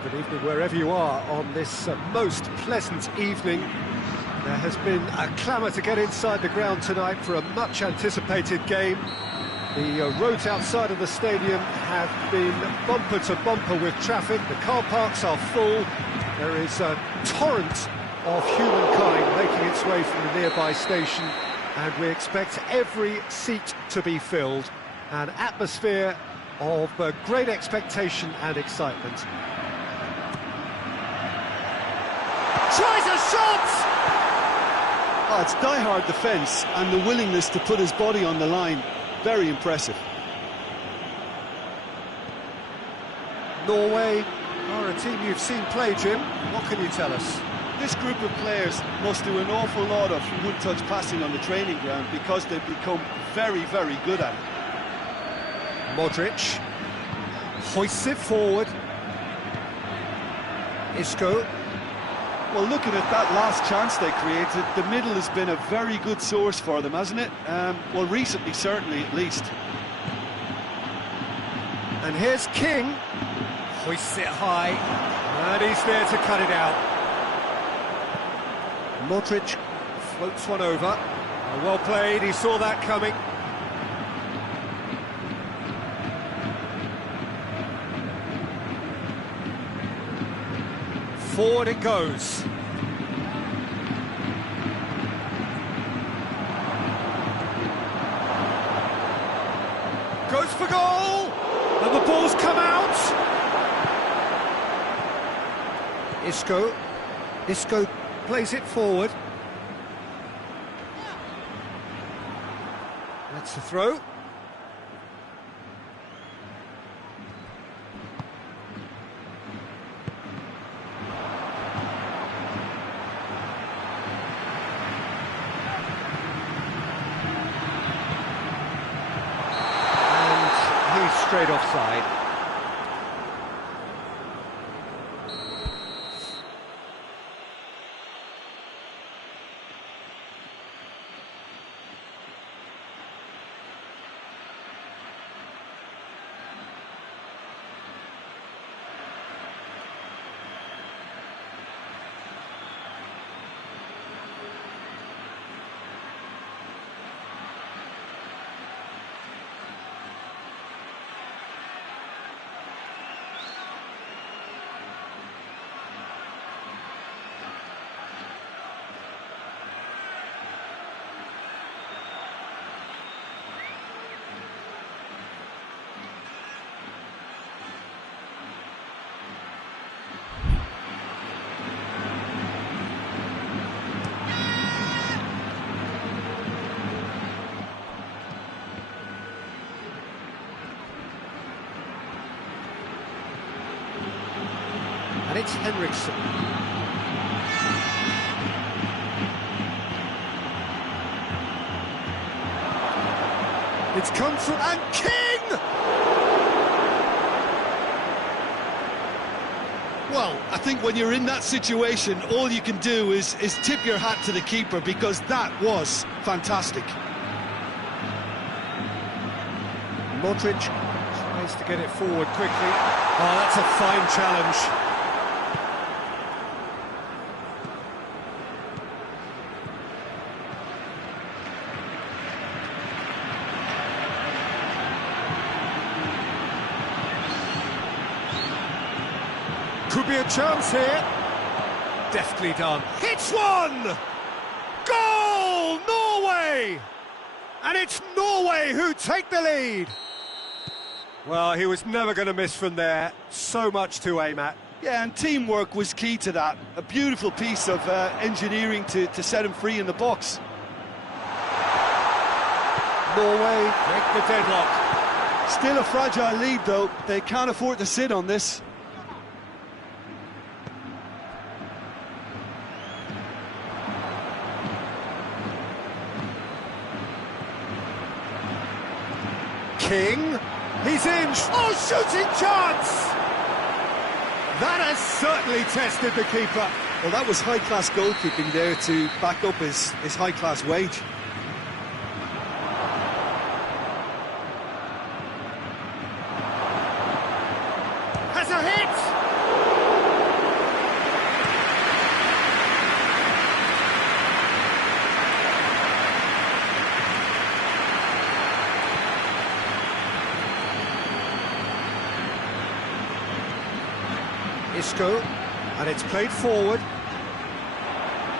Good evening wherever you are on this most pleasant evening. There has been a clamour to get inside the ground tonight for a much anticipated game. The roads outside of the stadium have been bumper to bumper with traffic. The car parks are full. There is a torrent of humankind making its way from the nearby station, and we expect every seat to be filled. An atmosphere of great expectation and excitement. Tries a shot! Oh, it's die-hard defence and the willingness to put his body on the line. Very impressive. Norway are a team you've seen play, Jim. What can you tell us? This group of players must do an awful lot of one-touch passing on the training ground because they've become very, very good at it. Modric hoists it forward. Isco. Well, looking at that last chance they created, the middle has been a very good source for them, hasn't it? Well, recently, certainly, at least. And here's King. Hoists it high, and he's there to cut it out. Modric floats one over. Well played, he saw that coming. Forward it goes. Goes for goal! And the ball's come out! Isco plays it forward. That's the throw. Straight offside. And it's Henriksen. It's come from... and King! Well, I think when you're in that situation, all you can do is tip your hat to the keeper, because that was fantastic. Modric tries to get it forward quickly. Oh, that's a fine challenge. Could be a chance here. Deftly done. Hits one! Goal! Norway! And it's Norway who take the lead. Well, he was never going to miss from there. So much to aim at. Yeah, and teamwork was key to that. A beautiful piece of engineering to set him free in the box. Norway break the deadlock. Still a fragile lead, though. They can't afford to sit on this. King, he's in. Oh, shooting chance! That has certainly tested the keeper. Well, that was high-class goalkeeping there to back up his high-class wage. Has a hit! Isco, and it's played forward.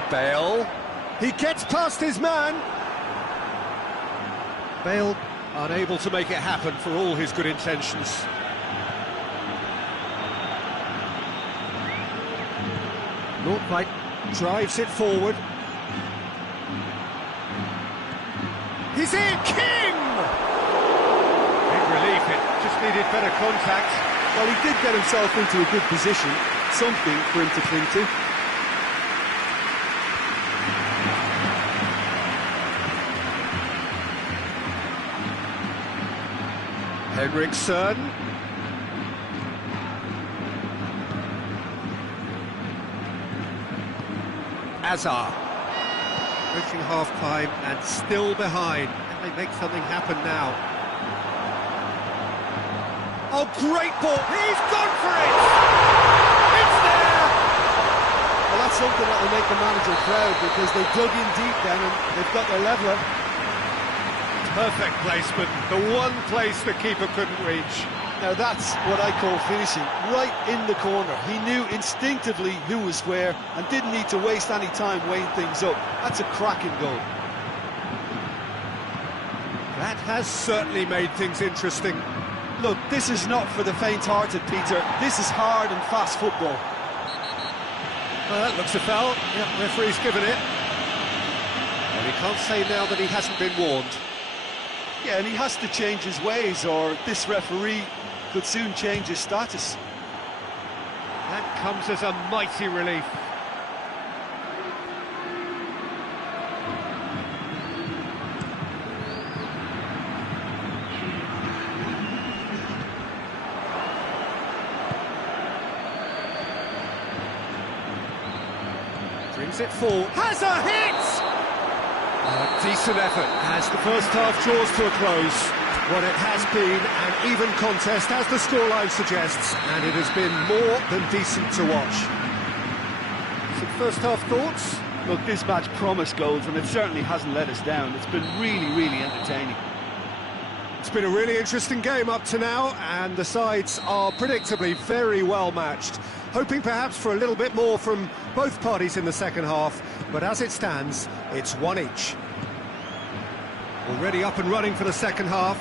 Bale, he gets past his man. Bale unable to make it happen for all his good intentions. Nordtveit drives it forward. He's in! King! Big relief, it just needed better contact. Well, he did get himself into a good position, something for him to cling to. Henriksen. Azar. Reaching half-time and still behind. Can they make something happen now? Oh, great ball! He's gone for it! It's there! Well, that's something that will make the manager proud, because they dug in deep then and they've got their leveller. Perfect placement, the one place the keeper couldn't reach. Now that's what I call finishing, right in the corner. He knew instinctively who was where and didn't need to waste any time weighing things up. That's a cracking goal. That has certainly made things interesting. Look, this is not for the faint-hearted, Peter. This is hard and fast football. Well, that looks a foul. Yeah, referee's given it. Well, he can't say now that he hasn't been warned. Yeah, and he has to change his ways, or this referee could soon change his status. That comes as a mighty relief. Brings it forward. Has a hit! A decent effort as the first half draws to a close. What it has been an even contest, as the scoreline suggests, and it has been more than decent to watch. Some first half thoughts? Look, this match promised goals, and it certainly hasn't let us down. It's been really, really entertaining. It's been a really interesting game up to now, and the sides are predictably very well matched. Hoping perhaps for a little bit more from both parties in the second half, but as it stands, it's one each. Already up and running for the second half.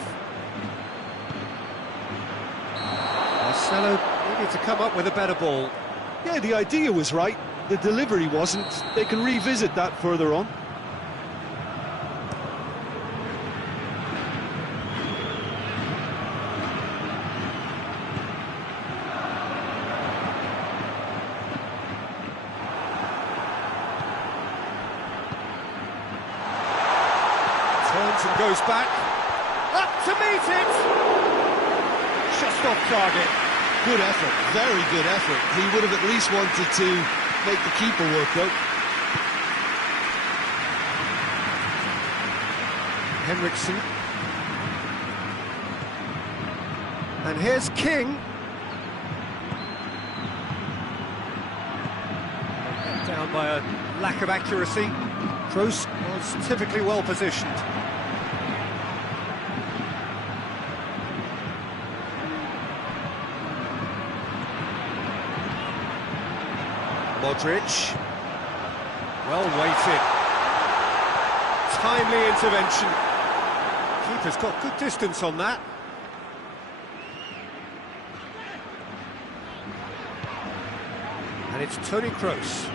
Marcelo needed to come up with a better ball. Yeah, the idea was right. The delivery wasn't. They can revisit that further on. Turns and goes back. Up to meet it! Just off target. Good effort, very good effort. He would have at least wanted to make the keeper work, though. Henriksen. And here's King. Down by a lack of accuracy. Kroos was typically well positioned. Modric. Well weighted. Timely intervention. Keeper's got good distance on that. And it's Toni Kroos.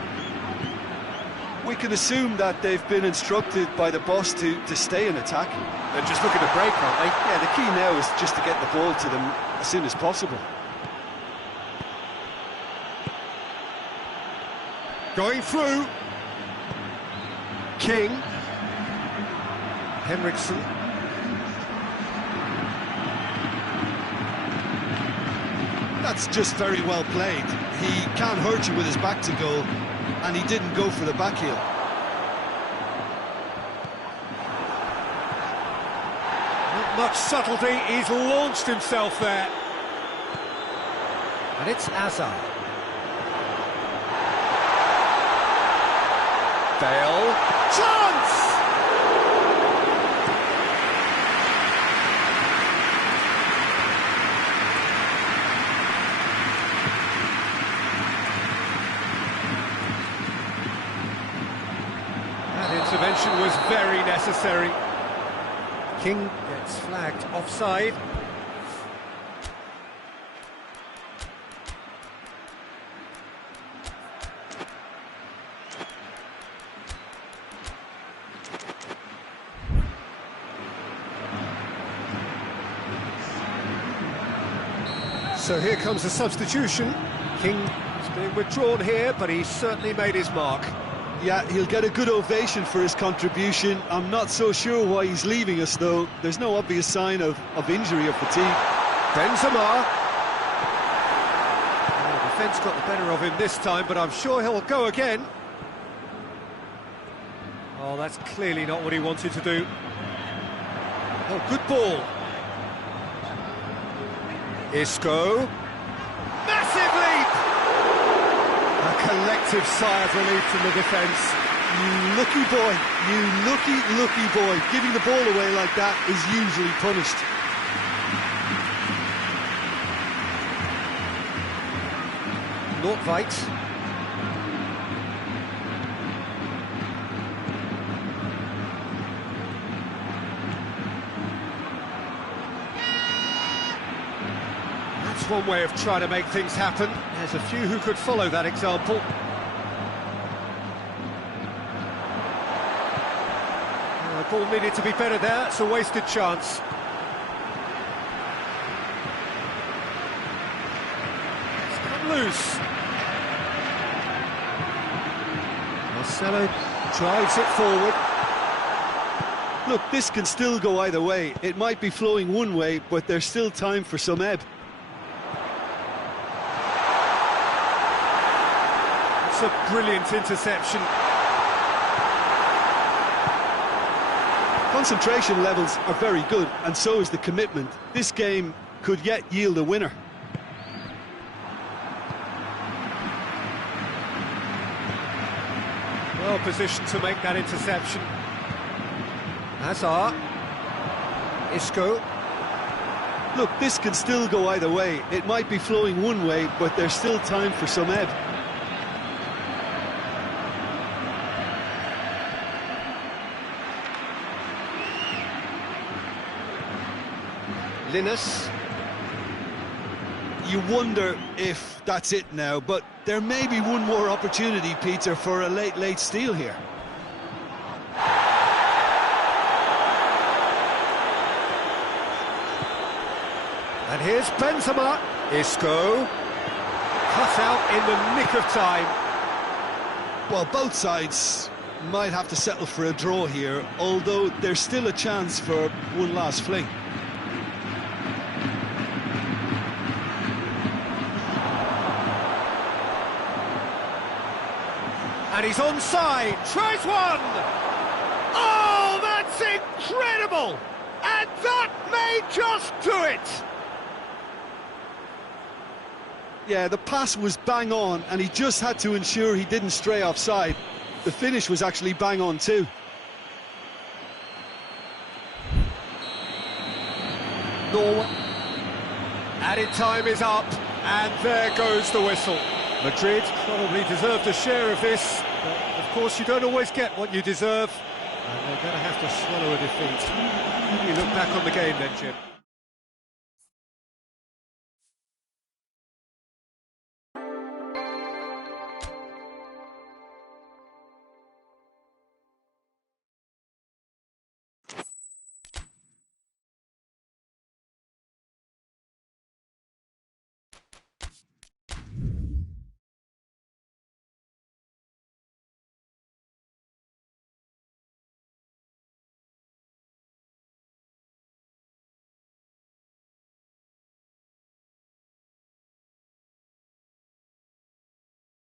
We can assume that they've been instructed by the boss to stay in attack. They're just looking to break, aren't they? Yeah, the key now is just to get the ball to them as soon as possible. Going through. King. Henriksen. That's just very well played. He can't hurt you with his back to goal, and he didn't go for the back heel. Not much subtlety, he's launched himself there. And it's Azar. Bale. Chance! intervention was very necessary. King gets flagged offside. So here comes the substitution. King is being withdrawn here, but he's certainly made his mark. Yeah, he'll get a good ovation for his contribution. I'm not so sure why he's leaving us, though. There's no obvious sign of injury or fatigue. Benzema. Oh, the defence got the better of him this time, but I'm sure he'll go again. Oh, that's clearly not what he wanted to do. Oh, good ball. Isco. Massive leap! A collective sigh of relief from the defence. You lucky boy, you lucky boy. Giving the ball away like that is usually punished. Nordtveit. That's one way of trying to make things happen. There's a few who could follow that example. The ball needed to be better there. It's a wasted chance. It's come loose. Marcelo drives it forward. Look, this can still go either way. It might be flowing one way, but there's still time for some ebb. It's a brilliant interception. Concentration levels are very good, and so is the commitment. This game could yet yield a winner. Well positioned to make that interception. Hazard. Isco. Look, this can still go either way. It might be flowing one way, but there's still time for some ebb. Linus. You wonder if that's it now, but there may be one more opportunity, Peter, for a late steal here. And here's Benzema. Isco. Cut out in the nick of time. Well, both sides might have to settle for a draw here, although there's still a chance for one last fling. And he's onside, tries one! Oh, that's incredible! And that may just do it! Yeah, the pass was bang on, and he just had to ensure he didn't stray offside. The finish was actually bang on too. Norway. Added time is up, and there goes the whistle. Madrid probably deserved a share of this, but of course you don't always get what you deserve, and they're going to have to swallow a defeat. How do you look back on the game then, Jim?